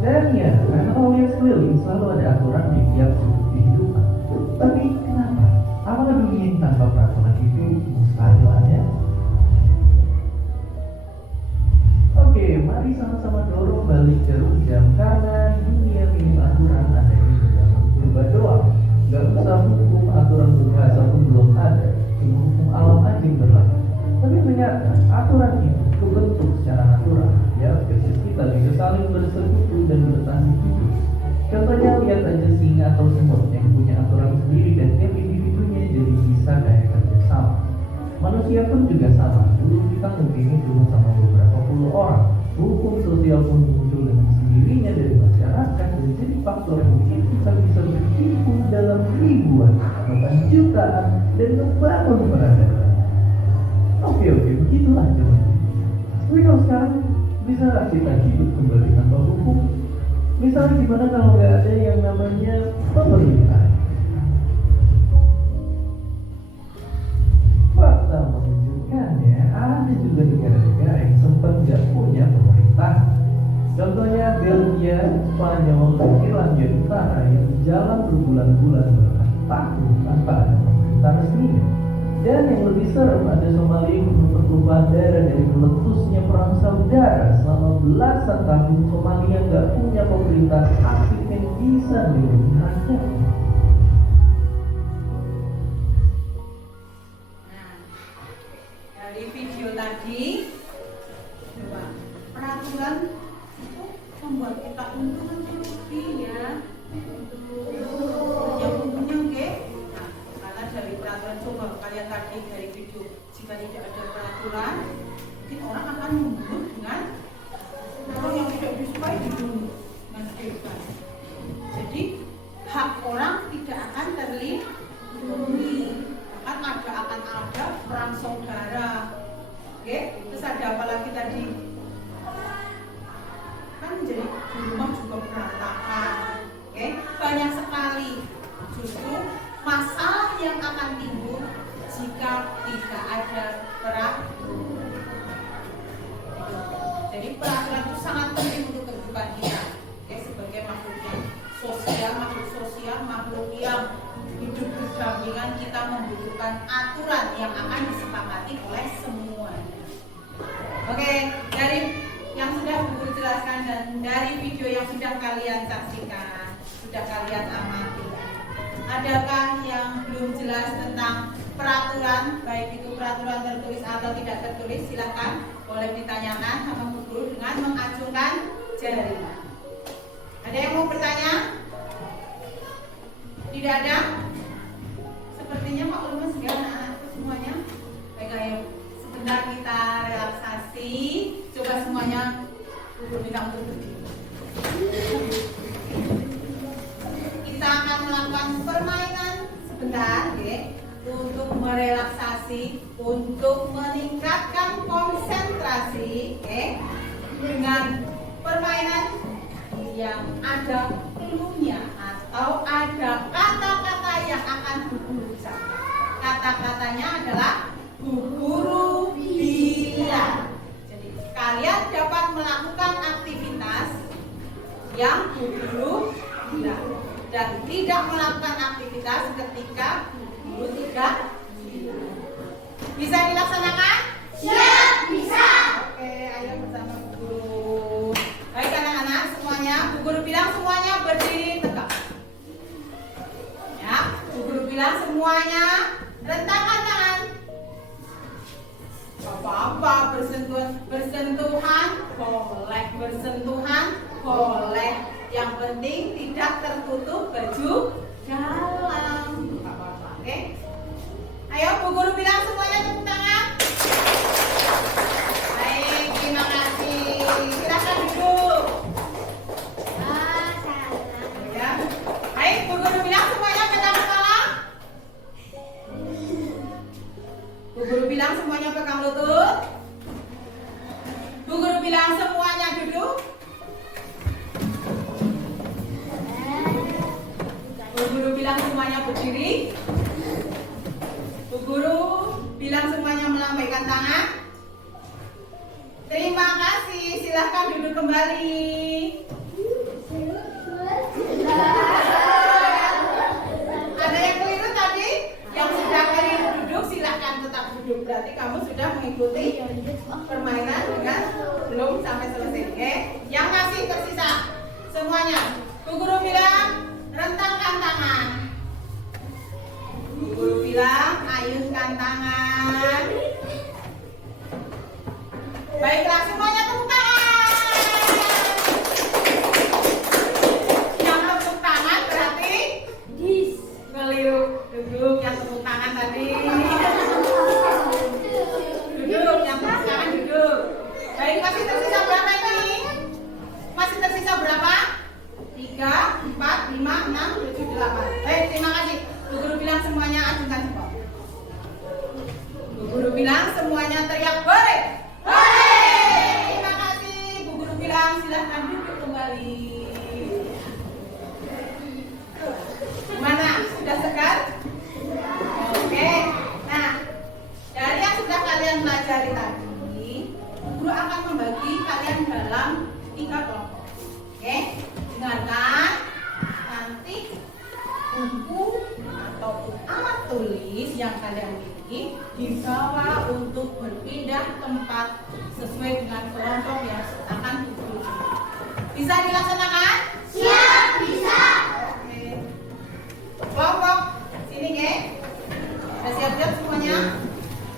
Dan ya, karena kalau lihat sekeliling selalu ada aturan di tiap sudut kehidupan. Tapi kenapa? Apakah dunia ini tanpa peraturan itu mustahil ada? Oke, mari sama-sama dorong balik jarum jam karena dunia minim aturan ada di dalam purba doang. Gak usah hukum aturan berbahasa pun belum ada, cuma hukum alam aja yang berlaku. Tapi ternyata aturan itu kebentuk secara natural, ya spesies kita bisa saling bersekutu dan bertahan hidup. Contohnya lihat aja singa atau semut yang punya aturan sendiri dan tiap individunya jadi bisa kayak kerja sama. Manusia pun juga sama, dulu kita mungkin cuma sama beberapa puluh orang. Hukum sosial pun muncul dengan sendirinya dari masyarakat dan jadi faktor yang bikin kita bisa berkumpul dalam ribuan, bahkan jutaan dan membangun peradaban. Oke, begitulah zaman. Tapi kalau sekarang bisa kita hidup kembali tanpa hukum? Misalnya gimana kalau nggak ada yang namanya pemerintah? Fakta menunjukkannya ada juga negara-negara yang sempat nggak punya pemerintah. Contohnya Belgia, Spanyol, dan Irlandia Utara yang jalan berbulan-bulan bahkan tahun tanpa ada pemerintah resminya. Dan yang lebih serem ada Somalia yang menuntut perubahan daerah dari meletusnya perang saudara. Selama belasan tahun Somalia nggak punya pemerintah aktif yang bisa melindungi rakyatnya. Nah, dari video tadi, coba peraturan itu membuat kita untung atau rugi ya? Yang untungnya oke. Nah, karena dari peraturan coba kalian tadi dari video, jika tidak ada peraturan, mungkin orang akan membunuh dengan orang yang tidak disukai dibunuh dengan bebas. Jadi hak orang tidak akan terlindungi. Bahkan akan ada perang saudara. Oke, terus ada apa lagi tadi? Kan jadi di rumah juga berantakan. Oke, banyak sekali justru masalah yang akan timbul jika tidak ada peraturan. Jadi peraturan itu sangat penting untuk kehidupan kita. Oke, sebagai makhluk yang sosial, makhluk yang hidup berdampingan, kita membutuhkan aturan yang akan disepakati oleh semuanya. Oke, dari yang sudah Guru jelaskan dan dari video yang sudah kalian saksikan, sudah kalian amati, adakah yang belum jelas tentang peraturan, baik itu peraturan tertulis atau tidak tertulis? Silakan boleh ditanyakan sama guru dengan mengacungkan jari. Ada yang mau bertanya? Tidak ada? Sepertinya maklumnya sudah anak-anakku semuanya. Baik, ayo sebentar kita relaksasi. Coba semuanya guru minta untuk berdiri. Kita akan melakukan permainan sebentar, oke, untuk merelaksasi, untuk meningkatkan konsentrasi, oke, dengan permainan yang ada clue-nya atau ada kata-kata yang akan Bu Guru ucapkan. Kata-katanya adalah Bu Guru bilang. Jadi kalian dapat melakukan aktivitas yang Bu Guru bilang dan tidak melakukan aktivitas ketika Bu Guru tidak bilang. Bisa dilaksanakan? Siap, bisa. Oke, ayo bersama Bu Guru. Baik anak-anak semuanya, Bu Guru bilang semuanya berdiri tegak. Ya, Bu Guru bilang semuanya rentangkan tangan. Apa-apa bersentuhan, boleh bersentuhan. Boleh. Yang penting tidak tertutup baju dalam. Nggak apa-apa, oke? Ayo, Bu Guru bilang semuanya tepuk tangan. Baik, terima kasih. Silakan duduk. Ya. Baik, Bu Guru bilang semuanya pegang kepala. Bu Guru bilang semuanya pegang lutut. Bu Guru bilang semuanya duduk. Bu Guru bilang semuanya berdiri. Bu Guru bilang semuanya melambaikan tangan. Terima kasih, silahkan duduk kembali. Ada yang keliru tadi? Yang sudah keliru duduk silahkan tetap duduk. Berarti kamu sudah mengikuti permainan dengan belum sampai selesai. Oke? Yang masih tersisa semuanya. Bu Guru bilang rentangkan tangan. Bu Guru bilang ayunkan tangan. Baiklah, semuanya tepuk tangan. Yang tepuk tangan berarti keliru. Duduk yang tepuk tangan tadi. Duduk yang tepuk tangan duduk. Baik, masih tersisa berapa ini? Masih tersisa berapa? 3, 4, 5, 6, 7, 8. Baik, terima kasih. Bu Guru bilang semuanya acungkan jempol. Bu Guru bilang semuanya teriak hore. Hore! Terima kasih. Bu Guru bilang silahkan duduk kembali. Gimana? Sudah segar? Oke. Nah, dari yang sudah kalian pelajari tadi, Guru akan membagi kalian dalam 3 kelompok. Oke? Dengarkan, nanti buku ataupun alat tulis yang kalian miliki dibawa untuk berpindah tempat sesuai dengan kelompok yang akan dituju. Bisa dilaksanakan? Siap, bisa. Oke. Kelompok sini, ge. Sudah siap-siap semuanya?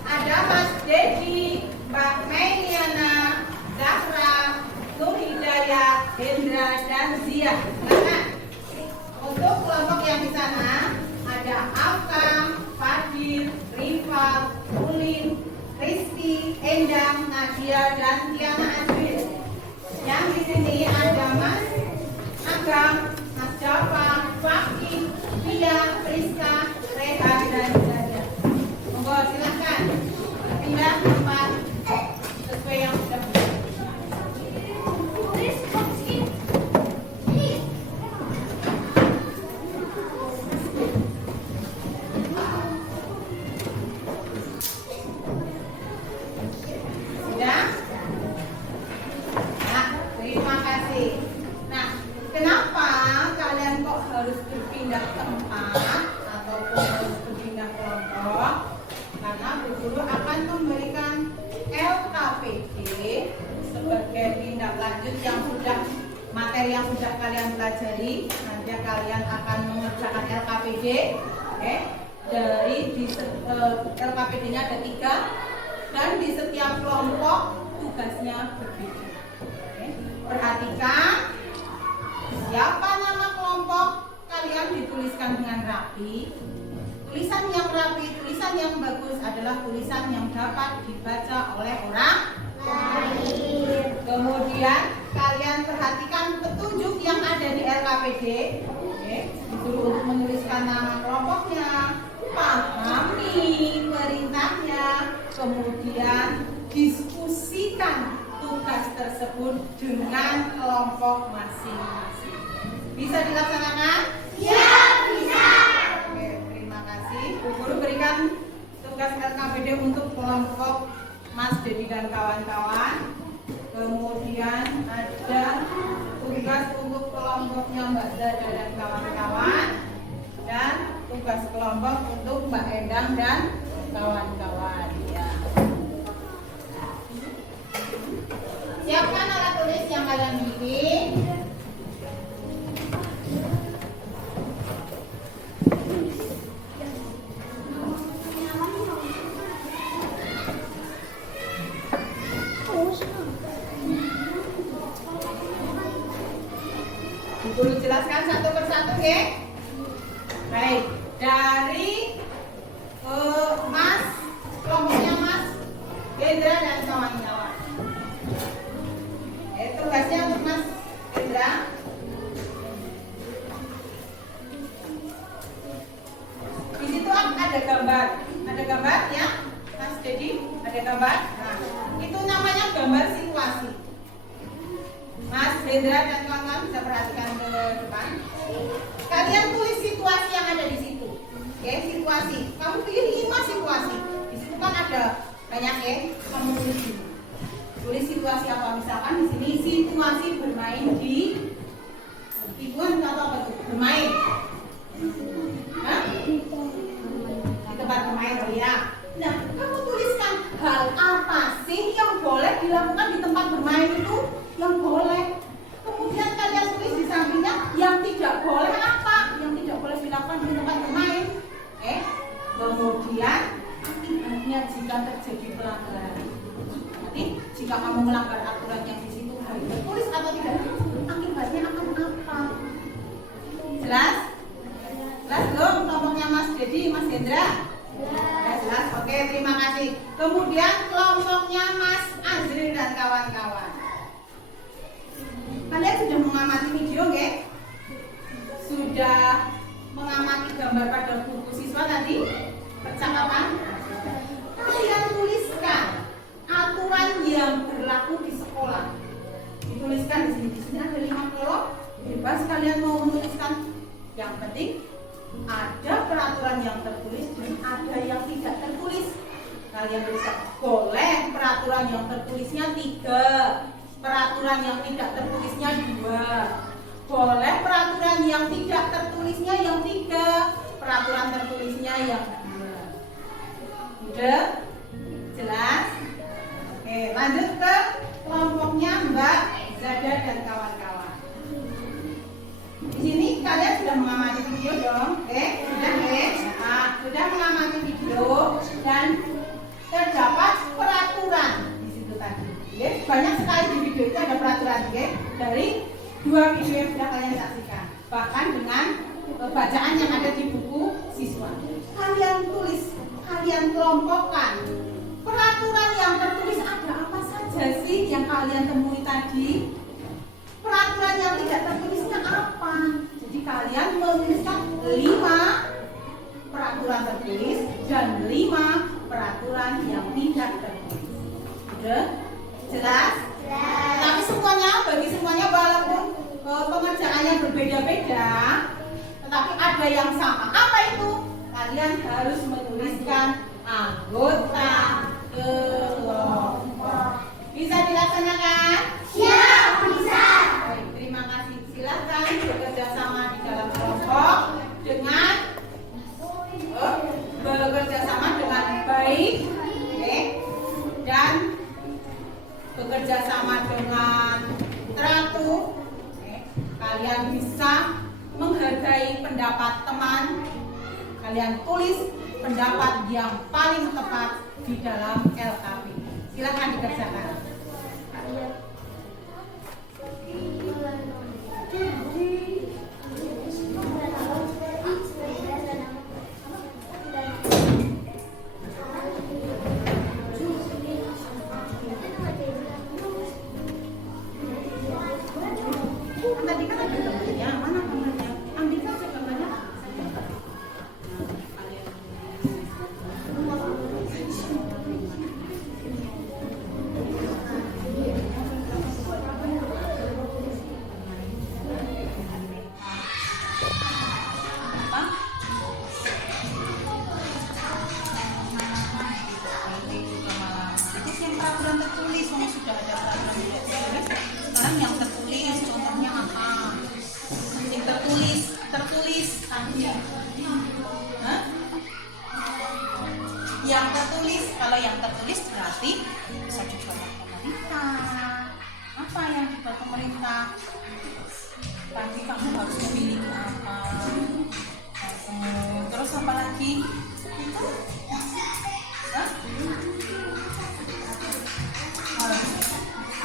Ada Mas Dedi, Mbak Meliana, Zahra, Nur Hidayat, Hendra, dan Zia. Nah, untuk kelompok yang di sana ada Alkam, Fadil, Rival, Ulin, Rizky, Endang, Nadia, dan Tiana Azril. Yang di sini ada Mas Agam, Mas Java, Fakih, Pia, Priska, Reha, dan Zadia. Monggo silahkan pindah tempat sesuai yang sudah berjalan. Sudah? Nah, terima kasih. Nah, kenapa kalian kok harus berpindah tempat ataupun harus berpindah kelompok? Karena Bu Guru akan memberikan LKPD sebagai tindak lanjut yang sudah materi yang sudah kalian pelajari. Nanti kalian akan mengerjakan LKPD. Oke? Dari LKPD-nya ada 3 dan di setiap kelompok tugasnya berbeda. Oke? Perhatikan siapa nama kelompok kalian dituliskan dengan rapi. Tulisan yang rapi, tulisan yang bagus adalah tulisan yang dapat dibaca oleh orang lain. Kemudian kalian perhatikan petunjuk yang ada di LKPD. Oke, disuruh untuk menuliskan nama kelompoknya, pahami perintahnya, kemudian diskusikan tugas tersebut dengan kelompok masing-masing. Bisa dilaksanakan? Ya, bisa. Oke, terima kasih. Bu Guru berikan tugas LKPD untuk kelompok Mas Dedi dan kawan-kawan. Kemudian ada tugas untuk kelompoknya Mbak Zada dan kawan-kawan. Dan tugas kelompok untuk Mbak Endang dan kawan-kawan. Ya. Siapkan alat tulis yang kalian miliki. Guru jelaskan satu persatu ya. Baik, dari Mas, kelompoknya Mas Hendra dan kawan-kawan. Tugasnya untuk Mas Hendra. Di situ ada gambar ya, Mas Dedi, ada gambar. Nah, itu namanya gambar situasi. Mas Hendra dan kawan-kawan bisa perhatikan ke depan. Kalian tulis situasi yang ada di situ. Oke, situasi. Kamu pilih 5 situasi. Di situ kan ada banyak ya. Kamu tulis. Tulis situasi apa? Misalkan di sini situasi bermain di hiburan atau apa tuh? Bermain. Hah? Di tempat bermain, oh ya. Nah, kamu tuliskan hal apa sih yang boleh dilakukan di tempat bermain itu? Yang boleh. Kemudian kalian tulis di sampingnya yang tidak boleh apa? Yang tidak boleh dilakukan di tempat bermain. Kemudian akibatnya jika terjadi pelanggaran. Nanti jika kamu melanggar aturan yang di situ baik tertulis atau tidak, akibatnya akan apa? Jelas? Jelas belum kelompoknya Mas Dedi, Mas Hendra? Jelas. Oke, terima kasih. Kemudian kelompoknya Mas Azril dan kawan-kawan. Kalian sudah mengamati video nggak? Sudah mengamati gambar pada buku siswa tadi? Percakapan? Kalian tuliskan aturan yang berlaku di sekolah. Dituliskan di sini. Di sini ada 5 kolom. Bebas kalian mau menuliskan. Yang penting ada peraturan yang tertulis dan ada yang tidak tertulis. Kalian tuliskan. Boleh peraturan yang tertulisnya 3. Peraturan yang tidak tertulisnya 2. Boleh peraturan yang tidak tertulisnya yang 3. Peraturan tertulisnya yang 2. Udah? Jelas? Oke, lanjut ke kelompoknya Mbak Zada dan kawan-kawan. Di sini kalian sudah mengamati video dong? Sudah ya? Nah, sudah mengamati video dan terdapat peraturan di situ tadi. Banyak sekali di video itu ada peraturan dari 2 video yang sudah kalian saksikan. Bahkan dengan bacaan yang ada di buku siswa. Kalian tulis, kalian kelompokkan peraturan yang tertulis ada apa saja sih yang kalian temui tadi. Peraturan yang tidak tertulisnya apa? Jadi kalian menuliskan 5 peraturan tertulis dan 5 peraturan yang tidak tertulis. Udah? Jelas? Tapi semuanya, bagi semuanya walaupun pengerjaannya berbeda-beda, tetapi ada yang sama. Apa itu? Kalian harus menuliskan anggota kelompok. Bisa dilaksanakan? Siap, bisa. Baik, terima kasih. Silakan bekerja sama di dalam kelompok dengan bekerja sama dengan baik, dan bekerja sama dengan teratur. Kalian bisa menghargai pendapat teman. Kalian tulis pendapat yang paling tepat di dalam LKP. Silakan dikerjakan. Tadi kan ada gambarnya, mana gambarnya? Ambil saja gambarnya. Peraturan tertulis, sudah ada peraturan tertulis. Sekarang yang tertulis, contohnya apa? Yang tertulis tadi. Yang tertulis, kalau yang tertulis berarti bisa dibuat pemerintah. Apa yang dibuat pemerintah? Tadi kamu harus memiliki apa? Terus apa lagi? Itu?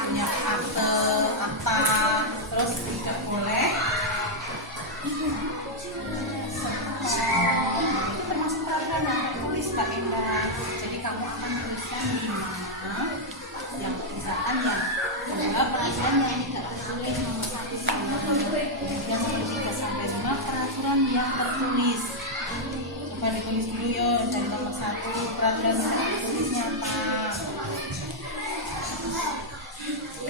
Punya akta, terus tidak boleh Mbak Endah. Jadi kamu akan tuliskan di mana yang misalkan yang kedua peraturan yang tidak tertulis nomor 1 sampai yang nomor 3 sampai 5 peraturan yang tertulis. Coba ditulis dulu yo dari nomor 1 peraturan yang tidak tertulisnya apa?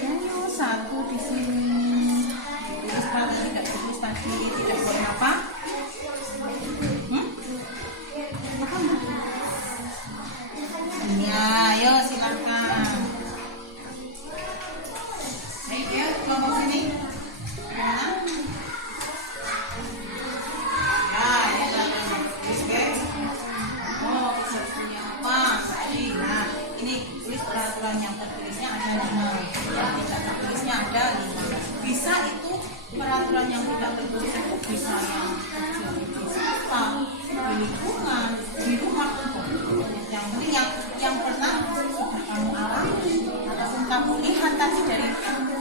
Ayo 1 di sini. Tulis peraturan tidak tertulis tadi tidak boleh apa? Ya, ayo silakan. Ayo, kelompok sini. Ya. Ya, ini peraturan tulis guys. Oh, bisa punya apa? Tadi. Nah, ini tulis peraturan yang tertulisnya ada 5. Yang tidak tertulisnya ada 5. Bisa itu peraturan yang tidak tertulis itu bisa yang terjadi di sekolah, di lingkungan, di rumah yang pernah sudah kamu alami ataupun kamu lihat tadi dari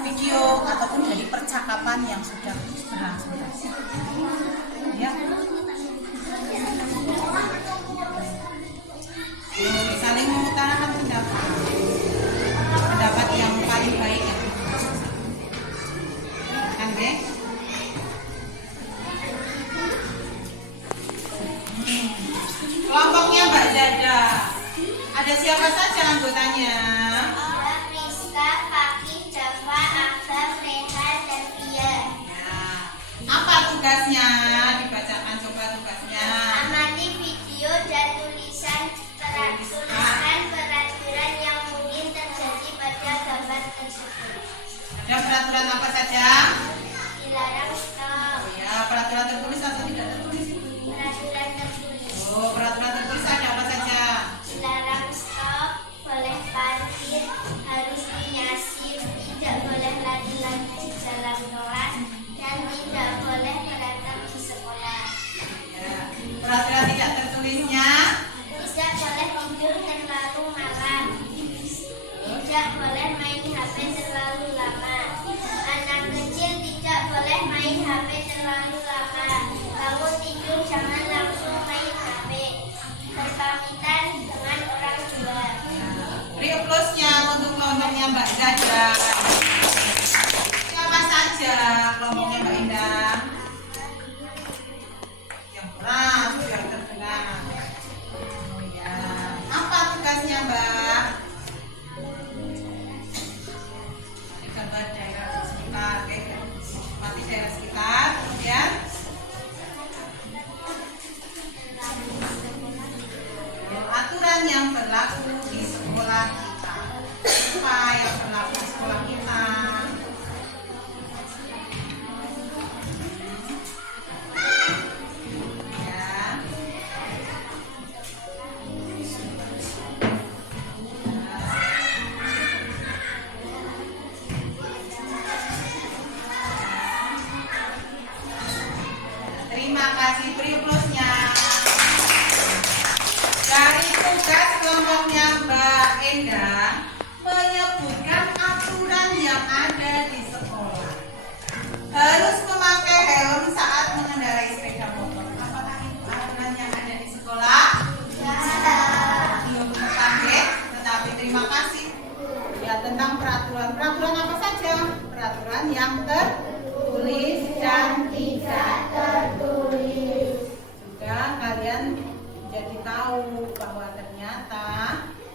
video ataupun dari percakapan yang sudah berlangsung tadi. Ya. Saling mengutarakan pendapat yang paling baik ya. Kan, Be? Kelompoknya Mbak Zada. Ada siapa saja anggotanya? Ada Priska, Fakih, Java, Akbar, Rehan, dan Pia. Ya. Apa tugasnya? Dibacakan coba tugasnya. Amati video dan tulisan peraturan yang mungkin terjadi pada gambar tersebut. Ada peraturan apa saja? Dilarang stop. Oh ya, peraturan tertulis atau tidak tertulis? Peraturan tertulis. Oh, peraturan tertulis ada apa saja? Dilarang stop, boleh parkir, harus punya SIM, tidak boleh lari-lari di dalam kelas, dan tidak boleh berantem di sekolah. Ya. Peraturan tidak tertulisnya? Tidak boleh tidur terlalu malam. Tidak boleh main HP terlalu lama. Anak kecil tidak boleh main HP terlalu lama. Kamu tidur jangan langsung main HP. Berpamitan dengan orang tua. Beri plusnya untuk kelompoknya Mbak Zada. Siapa saja kelompoknya Mbak Indah? Yang keras, yang terkenal. Oh ya. Apa tugasnya Mbak? Gambar daerah sekitar, oke. Mati daerah sekitar, kemudian aturan yang berlaku di sekolah kita. Apa yang berlaku di sekolah kita? Ya. Terima kasih, beri plusnya. Dari tugas kelompoknya Mbak Endah menyebutkan aturan yang ada di sekolah. Harus memakai helm saat mengendarai sepeda motor. Apakah itu aturan yang ada di sekolah? Belum mengetahui, tetapi terima kasih. Ya, tentang peraturan. Peraturan apa saja? Peraturan yang tertulis dan tidak tertulis. Juga kalian jadi tahu bahwa ternyata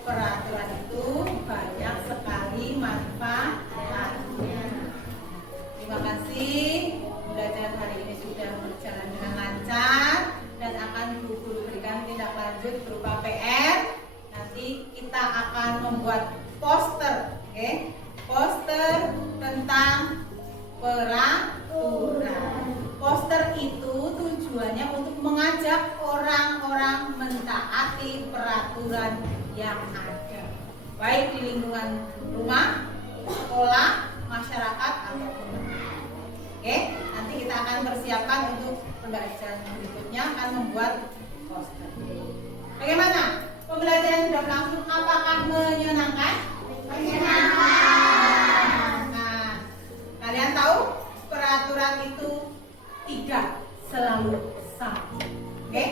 peraturan itu banyak sekali manfaatnya. Terima kasih, belajar hari ini sudah berjalan dengan lancar dan akan guru berikan tindak lanjut berupa PR. Nanti kita akan membuat poster, oke? Poster tentang peraturan. Poster itu tujuannya untuk mengajak orang-orang mentaati peraturan yang ada, baik di lingkungan rumah, sekolah, masyarakat ataupun oke. Nanti kita akan persiapkan untuk pembelajaran berikutnya akan membuat poster. Bagaimana? Pembelajaran sudah berlangsung, apakah menyenangkan? Menyenangkan. Nah, kalian tahu peraturan itu tidak selalu sama, oke?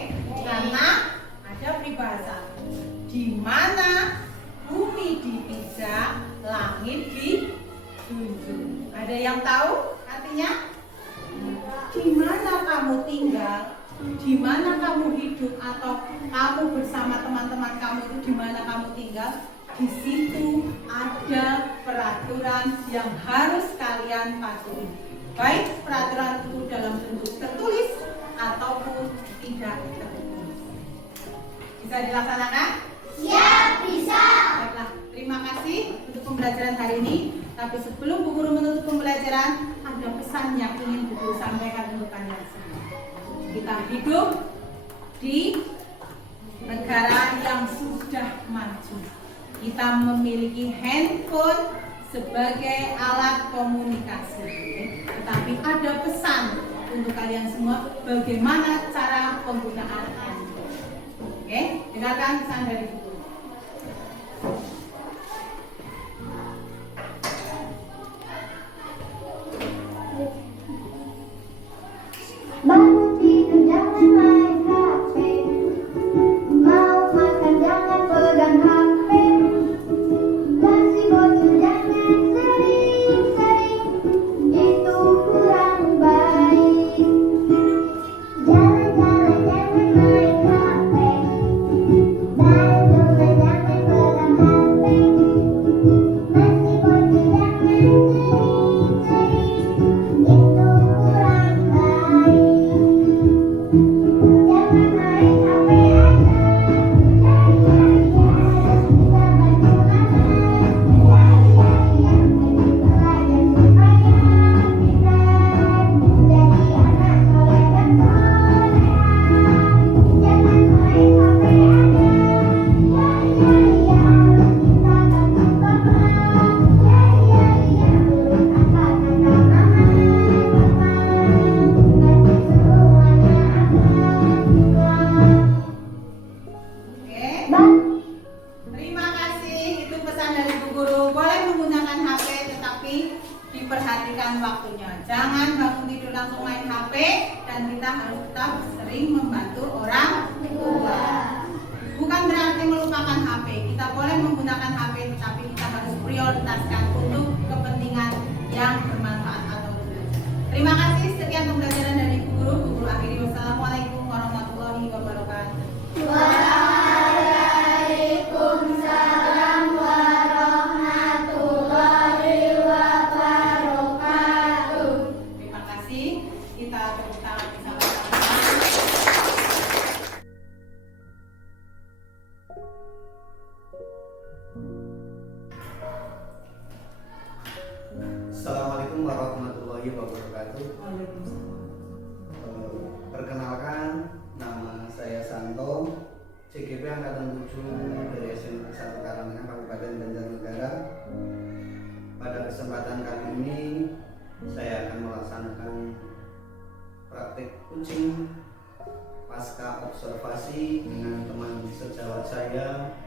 Karena ada peribahasa di mana bumi dipijak, langit dijunjung. Ada yang tahu artinya? Di mana kamu tinggal, di mana kamu hidup, atau kamu bersama teman-teman kamu itu di mana kamu tinggal, di situ ada peraturan yang harus kalian patuhi. Baik peraturan itu dalam bentuk tertulis ataupun tidak tertulis. Bisa dilaksanakan? Ya, bisa. Baiklah, terima kasih untuk pembelajaran hari ini. Tapi sebelum Bu Guru menutup pembelajaran, ada pesan yang ingin Bu Guru sampaikan untuk kalian semua. Kita hidup di negara yang sudah maju. Kita memiliki handphone sebagai alat komunikasi. Tetapi ada pesan untuk kalian semua bagaimana cara penggunaan handphone. Oke, dengarkan pesan dari Bu Guru. Bangun tidur jangan main HP, mau makan jangan pegang HP, masih bocil jangan sering-sering, itu kurang baik. Jalan-jalan jangan main HP, bangun jangan pegang HP, masih bocil jangan sering-sering, itu kurang baik. Jangan main HP aja, kita bantu mama, yang penting belajar supaya pintar, jadi anak soleh dan soleha. Jangan main HP aja, kita bantu papa, urus angkat kata mama, bantu semuanya Oke. Bang. Terima kasih, itu pesan dari Bu Guru. Boleh menggunakan HP tetapi diperhatikan waktunya. Jangan bangun tidur langsung main HP, dan kita harus tetap sering membantu orang tua. Bukan berarti melupakan HP. Kita boleh menggunakan HP tetapi kita harus prioritaskan untuk kepentingan yang bermanfaat atau belajar. Terima kasih, sekian pembelajaran dari Bu Guru. Bu Guru akhiri, wassalamualaikum warahmatullahi wabarakatuh. Waalaikumsalam warahmatullahi wabarakatuh. Terima kasih. Kita tepuk tangan bersama-sama. Assalamualaikum warahmatullahi wabarakatuh. Perkenalkan, nama saya Santo, CGP Angkatan 7 dari SMP 1 Karangtengah, Kabupaten Banjarnegara. Pada kesempatan kali ini saya akan melaksanakan praktik kucing pasca observasi dengan teman sejawat saya,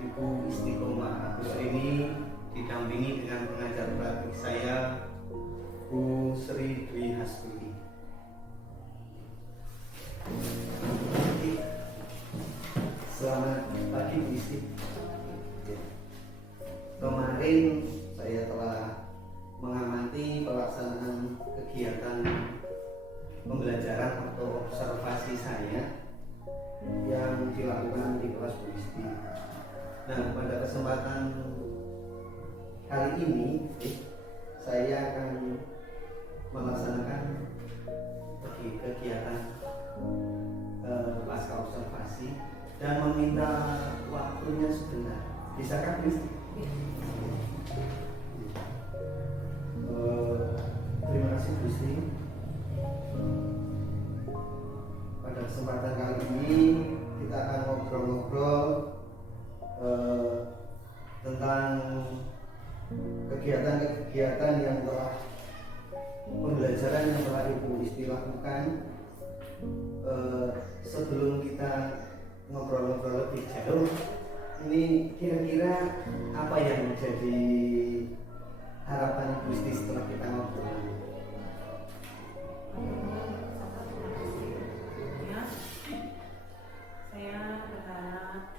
Ibu Istiqomah Agus Rini, didampingi dengan pengajar praktik saya, Bu Sri Dwi Hastuti. Selamat pagi Bu Isti. Kemarin saya telah mengamati pelaksanaan kegiatan pembelajaran atau observasi saya yang dilakukan di kelas Bu Isti. Nah, pada kesempatan kali ini saya akan melaksanakan kegiatan pasca observasi dan meminta waktunya sebentar. Bisakah Bu Isti? Terima kasih Bu Isti. Pada kesempatan kali ini kita akan ngobrol-ngobrol tentang kegiatan-kegiatan yang telah pembelajaran yang telah Ibu Isti lakukan. Sebelum kita ngobrol-ngobrol lebih jauh, ini kira-kira apa yang menjadi harapan Ibu Isti setelah kita ngobrol? Ya, saya berharap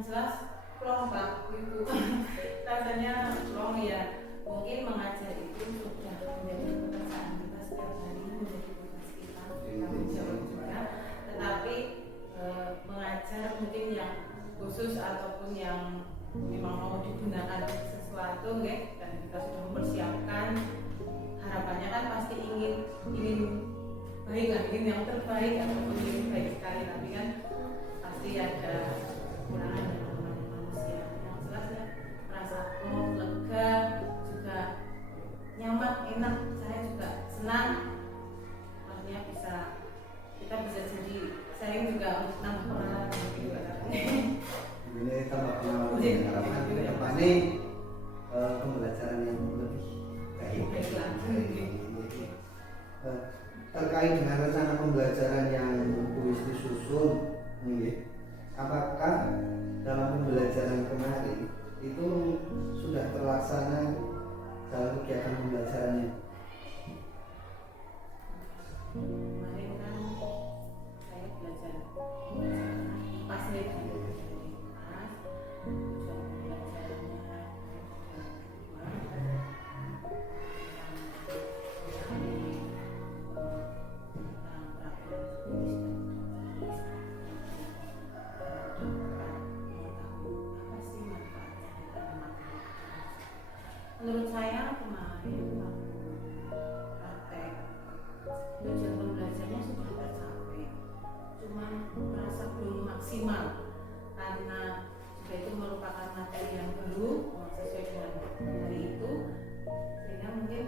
jelas plong Pak Ibu. Rasanya plong ya. Mungkin mengajar itu sudah menjadi pekerjaan kita setiap hari, menjadi tugas kita, tanggung jawab juga. Tetapi mengajar mungkin yang khusus ataupun yang memang mau digunakan sesuatu, dan kita sudah mempersiapkan. Harapannya kan pasti ingin baik lah, ingin yang terbaik ataupun ingin baik sekali, tapi kan pasti ada kekurangan dari manusia. Yang jelas ya merasa lega, juga nyaman, enak. Saya juga senang, artinya kita bisa jadi sharing juga untuk nambah pengalaman juga. Ini tambah pengalaman harapan ke depannya pembelajaran yang lebih baik. Terkait dengan rencana pembelajaran yang Bu Isti susun, apakah dalam pembelajaran kemarin itu sudah terlaksana dalam kegiatan pembelajarannya? Kemarin kan saya belajar pas nih menurut saya kemarin praktek belajar pembelajarannya sudah tercapai, cuman merasa belum maksimal karena juga itu merupakan materi yang baru sesuai dengan hari itu, sehingga mungkin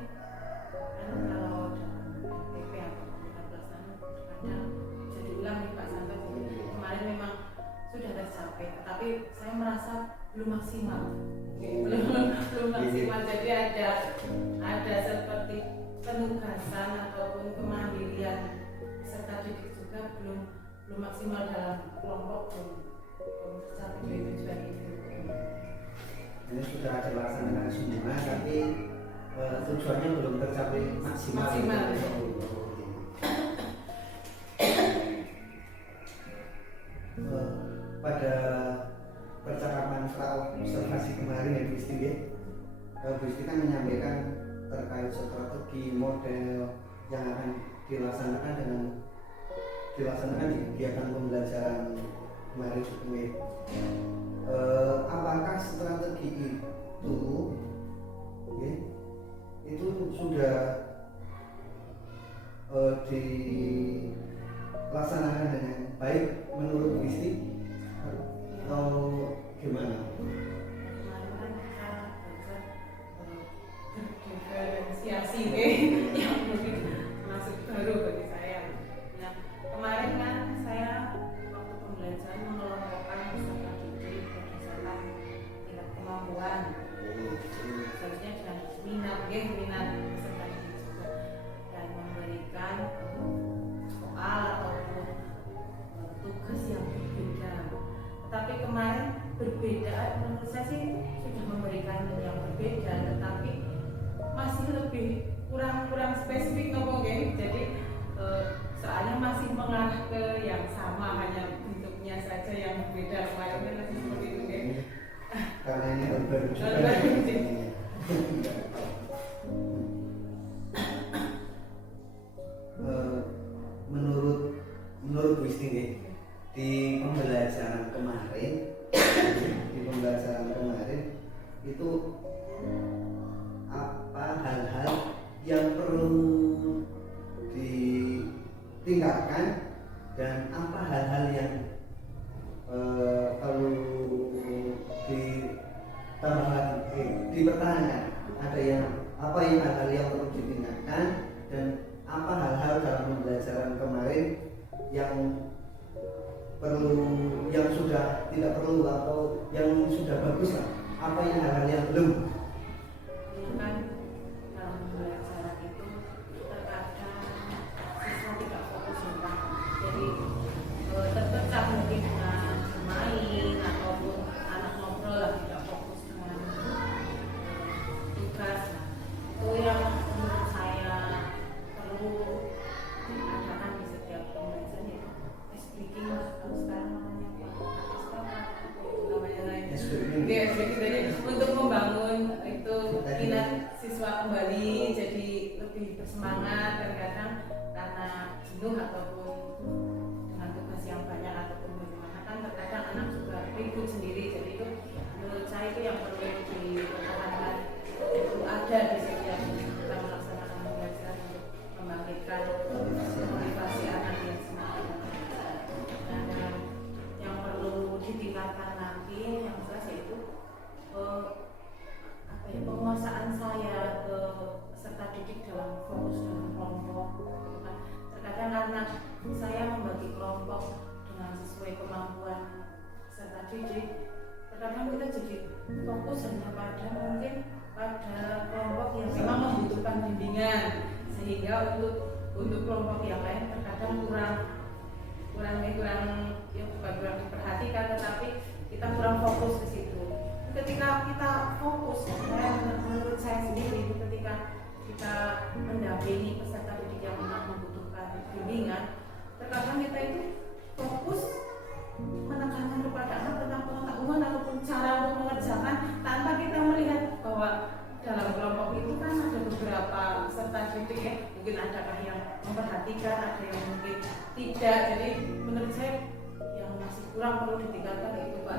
kan kalau dalam PP atau kita pelaksanaan kadang bisa diulang nih Pak Santo. Kemarin memang sudah tercapai, tetapi saya merasa belum maksimal. Belum maksimal, jadi ada seperti penugasan ataupun kemandirian peserta didik juga belum maksimal dalam kelompok, belum tercapai tujuan itu. Ini sudah dilaksanakan semua, tapi tujuannya belum tercapai maksimal. Pada percakapan observasi kemarin ya Bu Isti, Bu Isti kan menyampaikan terkait strategi model yang akan dilaksanakan di kegiatan pembelajaran kemarin itu. Apakah strategi itu sudah dilaksanakan dengan baik menurut Bu Isti atau gimana? Kemarin kan kita belajar diferensiasi yang mungkin masuk baru bagi saya. Nah, kemarin kan saya waktu pembelajaran mengelompokkan peserta didik berdasarkan tingkat kemampuan. Seharusnya dengan minat peserta didik juga, dan memberikan soal ataupun tugas yang berbeda. Tapi kemarin berbeda, menurut saya sih sudah memberikan yang berbeda, tetapi masih lebih kurang spesifik ngomong gini. Jadi soalnya masih mengarah ke yang sama, hanya bentuknya saja yang berbeda. Kemarin masih seperti itu kan? Karena ini baru juga. Menurut Bu Isti nih, di pembelajaran kemarin itu apa hal-hal yang perlu ditingkatkan dan apa hal-hal yang perlu ditambah lagi, dipertahankan. Apa yang hal-hal yang perlu ditingkatkan dan apa hal-hal dalam pembelajaran kemarin yang sudah tidak perlu atau yang sudah bagus lah, apa yang hal-hal yang belum. Kan dalam pembelajaran itu terkadang siswa tidak fokus tentang, jadi terpecah mungkin dengan bermain ataupun anak ngobrol lah, tidak fokus dengan tugas. Itu yang menurut saya perlu diadakan di setiap pembelajaran, yaitu speaking. Kalau sekarang namanya ribut sendiri. Jadi itu menurut saya itu yang perlu dipertahankan, itu ada di setiap kita melaksanakan pembelajaran untuk membangkitkan motivasi anak yang semangat belajar. Dan yang perlu ditingkatkan lagi yang jelas yaitu penguasaan saya ke peserta didik dalam fokus dalam kelompok. Terkadang karena saya membagi kelompok dengan sesuai kemampuan peserta didik, terkadang kita jadi fokus hanya pada mungkin pada kelompok yang memang membutuhkan bimbingan, sehingga untuk kelompok yang lain terkadang kurang ya bukan kurang diperhatikan, tetapi kita kurang fokus ke situ. Ketika kita fokus, menurut saya sendiri, ketika kita mendampingi peserta didik yang memang membutuhkan bimbingan, terkadang kita itu fokus menekankan kepada anak tentang pengetahuan ataupun cara untuk mengerjakan, tanpa kita melihat bahwa dalam kelompok itu kan ada beberapa peserta didik ya, mungkin adakah yang memperhatikan, ada yang mungkin tidak. Jadi menurut saya yang masih kurang perlu ditingkatkan itu Pak,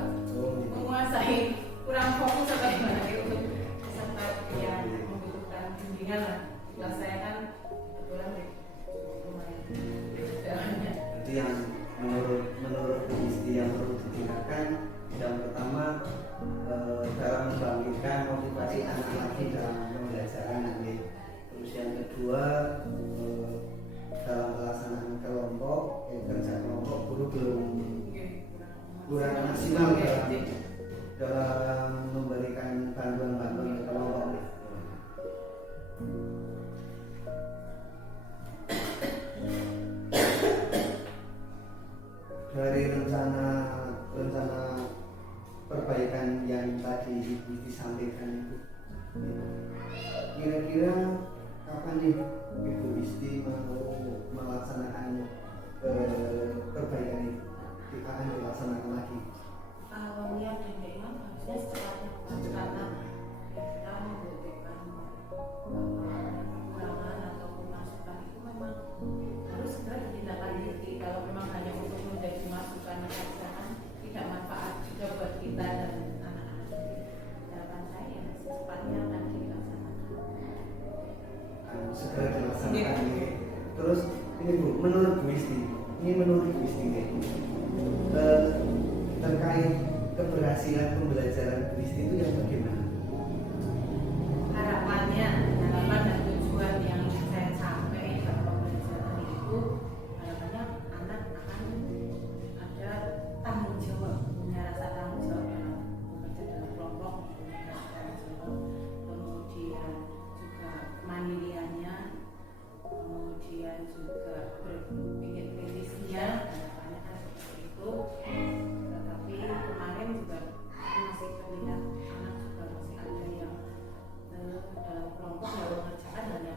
menguasai, kurang fokus atau gimana ya untuk peserta yang membutuhkan bimbingan lah. Kelas saya kan kebetulan lumayan jalannya. Jadi yang menurut Bu Isti yang perlu ditingkatkan, yang pertama dalam membangkitkan motivasi anak-anak dalam pembelajaran nanti. Terus yang kedua dalam pelaksanaan kelompok, kerja kelompok guru belum kurang maksimal dalam memberikan bantuan-bantuan ke kelompok. Dari rencana perbaikan yang tadi disampaikan itu, kira-kira kapan nih Ibu Isti mau melaksanakan perbaikan itu? Akan dilaksanakan lagi? Kalau lihat bimbingan harusnya secepatnya, karena kita membutuhkan kekurangan atau masukan itu memang harus segera ditindaklanjuti. Kalau memang hanya untuk menjadi masukan saja kan tidak manfaat juga buat kita dan anak-anak. Harapan saya secepatnya akan dilaksanakan. Segera dilaksanakan. Terus ini Bu, menurut Bu Isti terkait keberhasilan pembelajaran Bu Isti itu yang bagaimana? Harapan dan tujuan yang saya capai dalam pembelajaran itu, harapannya anak akan ada tanggung jawab, punya rasa tanggung jawab dalam bekerja dalam kelompok, kemudian juga kemandiriannya, kemudian juga berpikir kritisnya, harapannya kan seperti itu. Tetapi kemarin juga masih terlihat anak juga masih ada yang dalam kelompok yang mengerjakan hanya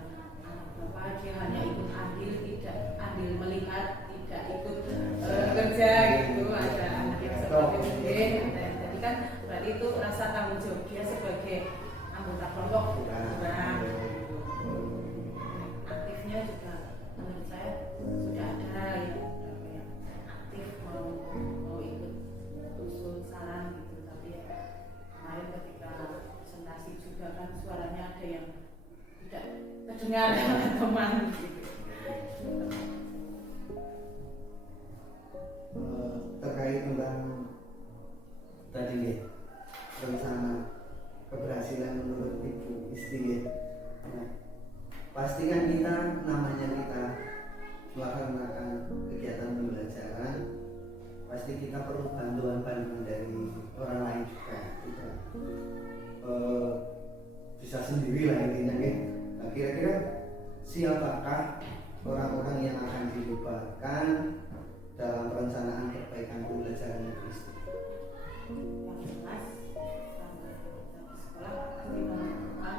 anak bapak, dia hanya ikut andil, tidak andil melihat, tidak ikut kerja gitu. Ada anak yang seperti itu, ada yang tadi kan berarti itu rasa tanggung jawab dia sebagai anggota kelompok kurang. Aktifnya juga menurut saya sudah ada yang aktif mau ikut usul saran gitu, tapi kemarin ketika presentasi juga kan suaranya ada yang tidak terdengar teman gitu. Terkait tentang tadi ya, rencana keberhasilan menurut Ibu Isti ya. Nah, pasti kan kita melaksanakan kegiatan pembelajaran, pasti kita perlu bantuan dari orang lain juga. Kita bisa sendiri lah intinya ya. Nah, kira-kira siapakah orang-orang yang akan dilibatkan dalam perencanaan perbaikan pembelajaran Ibu Isti? Yang jelas sekolah pasti menentukan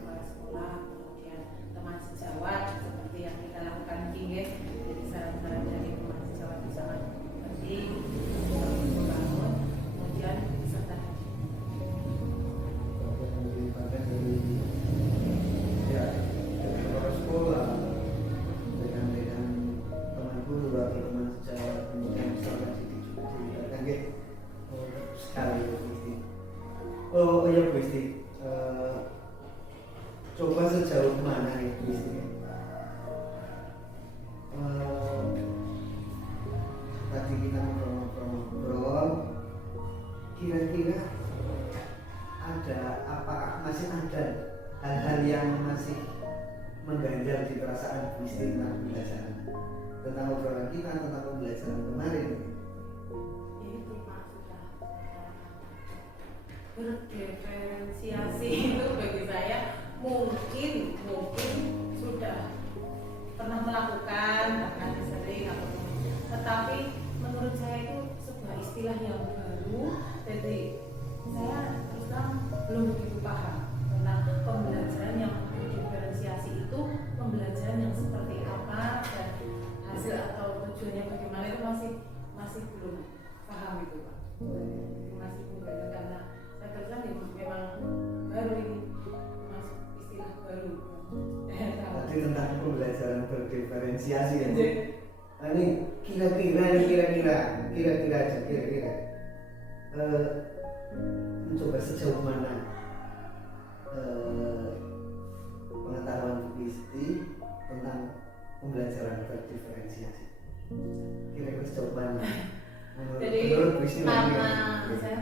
kepala sekolah, kemudian teman sejawat seperti yang kita lakukan tinggi. Jadi saran-saran dari teman sejawat bisa ngobrol-ngobrol, kira-kira apakah masih ada hal-hal yang masih mengganjal di perasaan Bu Isti tentang pembelajaran, tentang obrolan kita, tentang pembelajaran kemarin? Itu Pak sudah berdiferensiasi itu bagi saya mungkin sudah pernah melakukan bahkan sering tetapi menurut saya itu sebuah istilah yang baru, jadi saya terus terang belum begitu paham tentang pembelajaran yang berdiferensiasi itu pembelajaran yang seperti apa dan hasil atau tujuannya bagaimana itu masih belum paham itu Pak. Masih belum beda karena saya terus terang ya memang baru ini masuk istilah baru. Tadi tentang pembelajaran berdiferensiasi ya. Nah, ini kira-kira mencoba sejauh mana pengetahuan Bu Isti tentang pembelajaran berdiferensiasi. Kira-kira sejauh mana? Jadi Menurut Bu Isti karena saya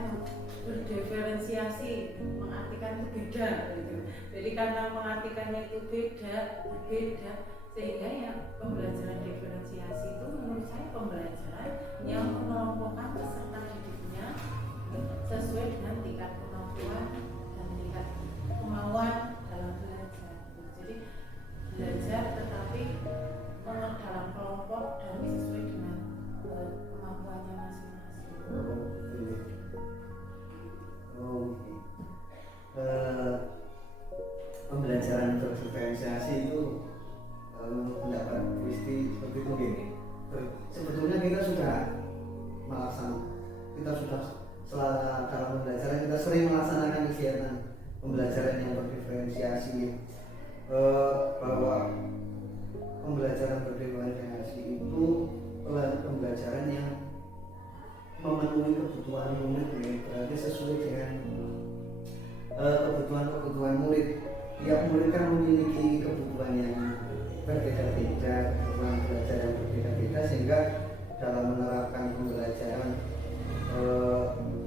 berdiferensiasi mengartikan itu beda gitu. Jadi karena mengartikannya itu berbeda sehingga ya pembelajaran diferensiasi itu menurut saya pembelajaran yang mengelompokkan peserta didiknya sesuai dengan tingkat kemampuan dan tingkat kemauan dalam belajar. Jadi belajar tetapi dalam kelompok dan sesuai dengan kemampuannya masing-masing. Pembelajaran berdiferensiasi itu pendapat Bu Isti seperti itu gini. Sebetulnya kita sudah dalam pembelajaran kita sering melaksanakan kegiatan pembelajaran yang berdiferensiasi, bahwa pembelajaran berdiferensiasi itu pembelajaran yang memenuhi kebutuhan murid, berarti sesuai dengan kebutuhan murid. Tiap murid kan memiliki kebutuhan yang berbeda-beda, kebutuhan belajar yang berbeda-beda, sehingga dalam menerapkan pembelajaran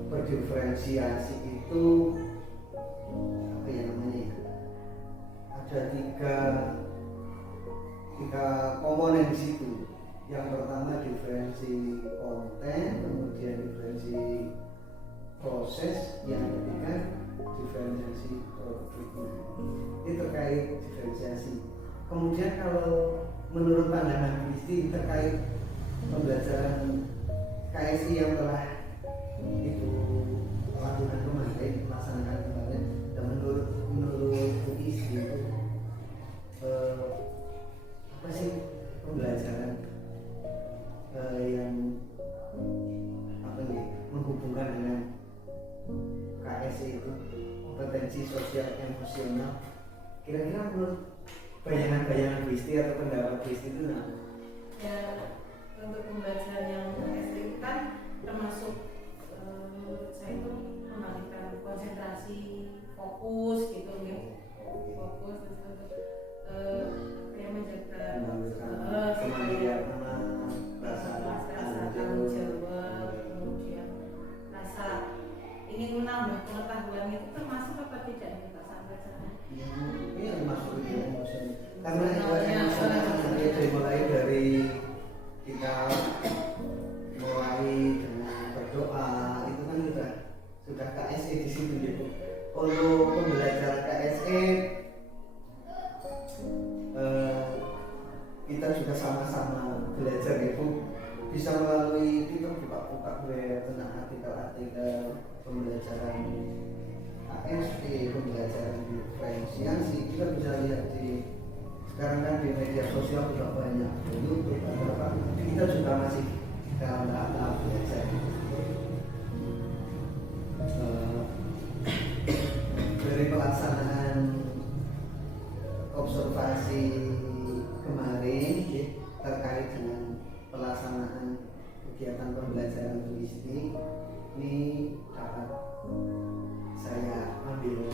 berdiferensiasi itu apa ya namanya? Ada tiga komponen di situ. Yang pertama diferensi konten, kemudian diferensi proses, yang ketiga diferensiasi produk. Ini terkait diferensiasi. Kemudian kalau menurut pandangan Bu Isti terkait pembelajaran KSI yang telah itu lakukan kemarin, melaksanakan kemarin, dan menurut Bu Isti itu apa sih pembelajaran yang menghubungkan dengan KSI itu, kompetensi sosial emosional? Kira-kira menurut bayangan-bayangan Bu Isti atau pendapat Bu Isti itu Ya, untuk pembelajaran yang KSI kan termasuk menurut saya itu memberikan konsentrasi, fokus gitu ya, fokus untuk menjaga kemandirian rasa tanggung jawab, kemudian rasa ingin menambah pengetahuan itu termasuk apa tidak ya Pak Sampai? Ini yang masuk ke emosi. Karena mulai dari kita mulai dengan berdoa itu kan sudah KSE di situ gitu. Untuk pembelajaran KSE kita juga sama-sama belajar gitu, bisa melalui kita buka web tentang artikel-artikel pembelajaran KSE, pembelajaran diferensiasi. Kita bisa lihat sekarang kan di media sosial juga banyak, YouTube atau apa. Kita juga masih dalam tahap belajar. Dari pelaksanaan observasi kemarin terkait dengan pelaksanaan kegiatan pembelajaran Bu Isti, ini dapat saya ambil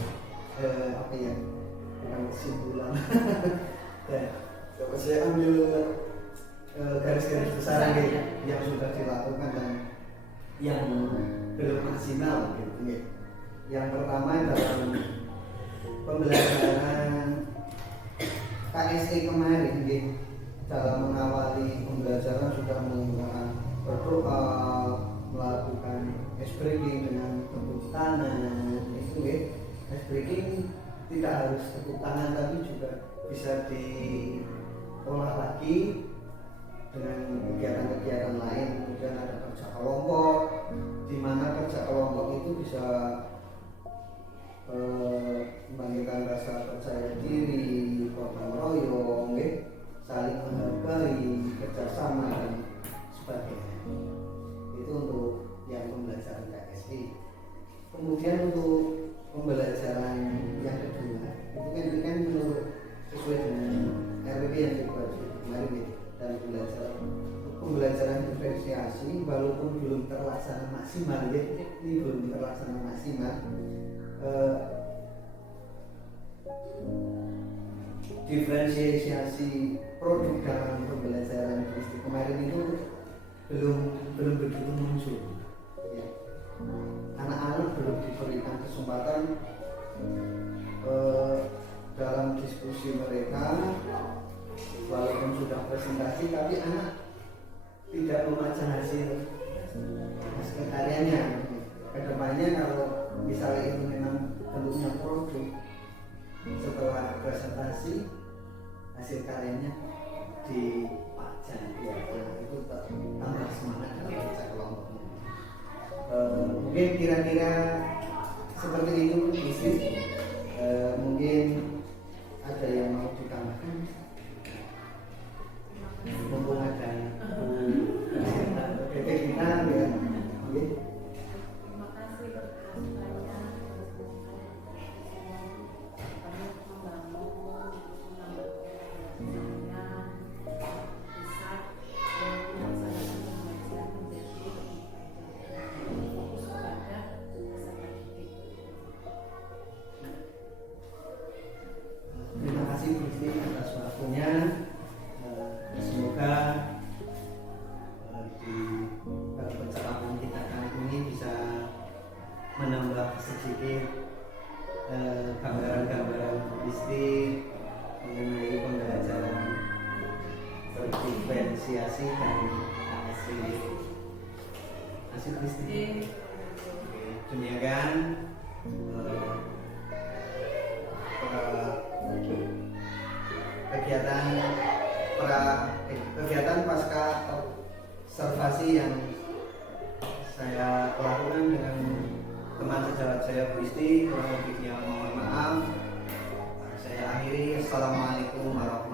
bukan kesimpulan dapat saya ambil garis-garis besar yang sudah dilakukan dan yang belum maksimal gitu ya. Yang pertama dalam pembelajaran KSE kemarin gitu, dalam mengawali pembelajaran sudah menggunakan berdoa, melakukan ice breaking dengan tepuk tangan itu ya. Ice breaking tidak harus tepuk tangan tapi juga bisa diolah lagi dengan kegiatan-kegiatan lain. Kemudian ada kerja kelompok, di mana kerja kelompok itu bisa membangkitkan rasa percaya diri, gotong royong, saling menghargai, kerjasama dan sebagainya. Itu untuk yang pembelajaran KSI. Kemudian untuk pembelajaran yang kedua, itu kan menurut sesuai dengan RPP yang dibuat kemarin gitu. Dan pembelajaran diferensiasi walaupun belum terlaksana maksimal ya, ini belum terlaksana maksimal. Diferensiasi produk dalam pembelajaran linguistik kemarin itu belum begitu muncul ya. Anak-anak belum diberikan kesempatan dalam diskusi mereka, walaupun sudah presentasi tapi anak tidak membaca hasil karyanya. Kedepannya kalau misalnya itu memang bentuknya produk, setelah presentasi hasil karyanya dipajang ya, itu tambah semangat dalam kerja kelompoknya. Mungkin kira-kira seperti itu bisnis. Mungkin ada yang mau ditambahkan, mumpung ada kita ya. Terima kasih atas banyak Terima kasih Bu Sri atas waktunya. Semoga di percakapan kita kali ini bisa menambah sedikit gambaran-gambaran holistik mengenai pembelajaran berdiferensiasi dan KSI. Asik Kristi. Duniakan kegiatan pasca observasi yang saya lakukan dengan teman sejawat saya Bu Isti, kurang lebihnya mohon maaf. Saya akhiri. Assalamualaikum warahmatullahi wabarakatuh.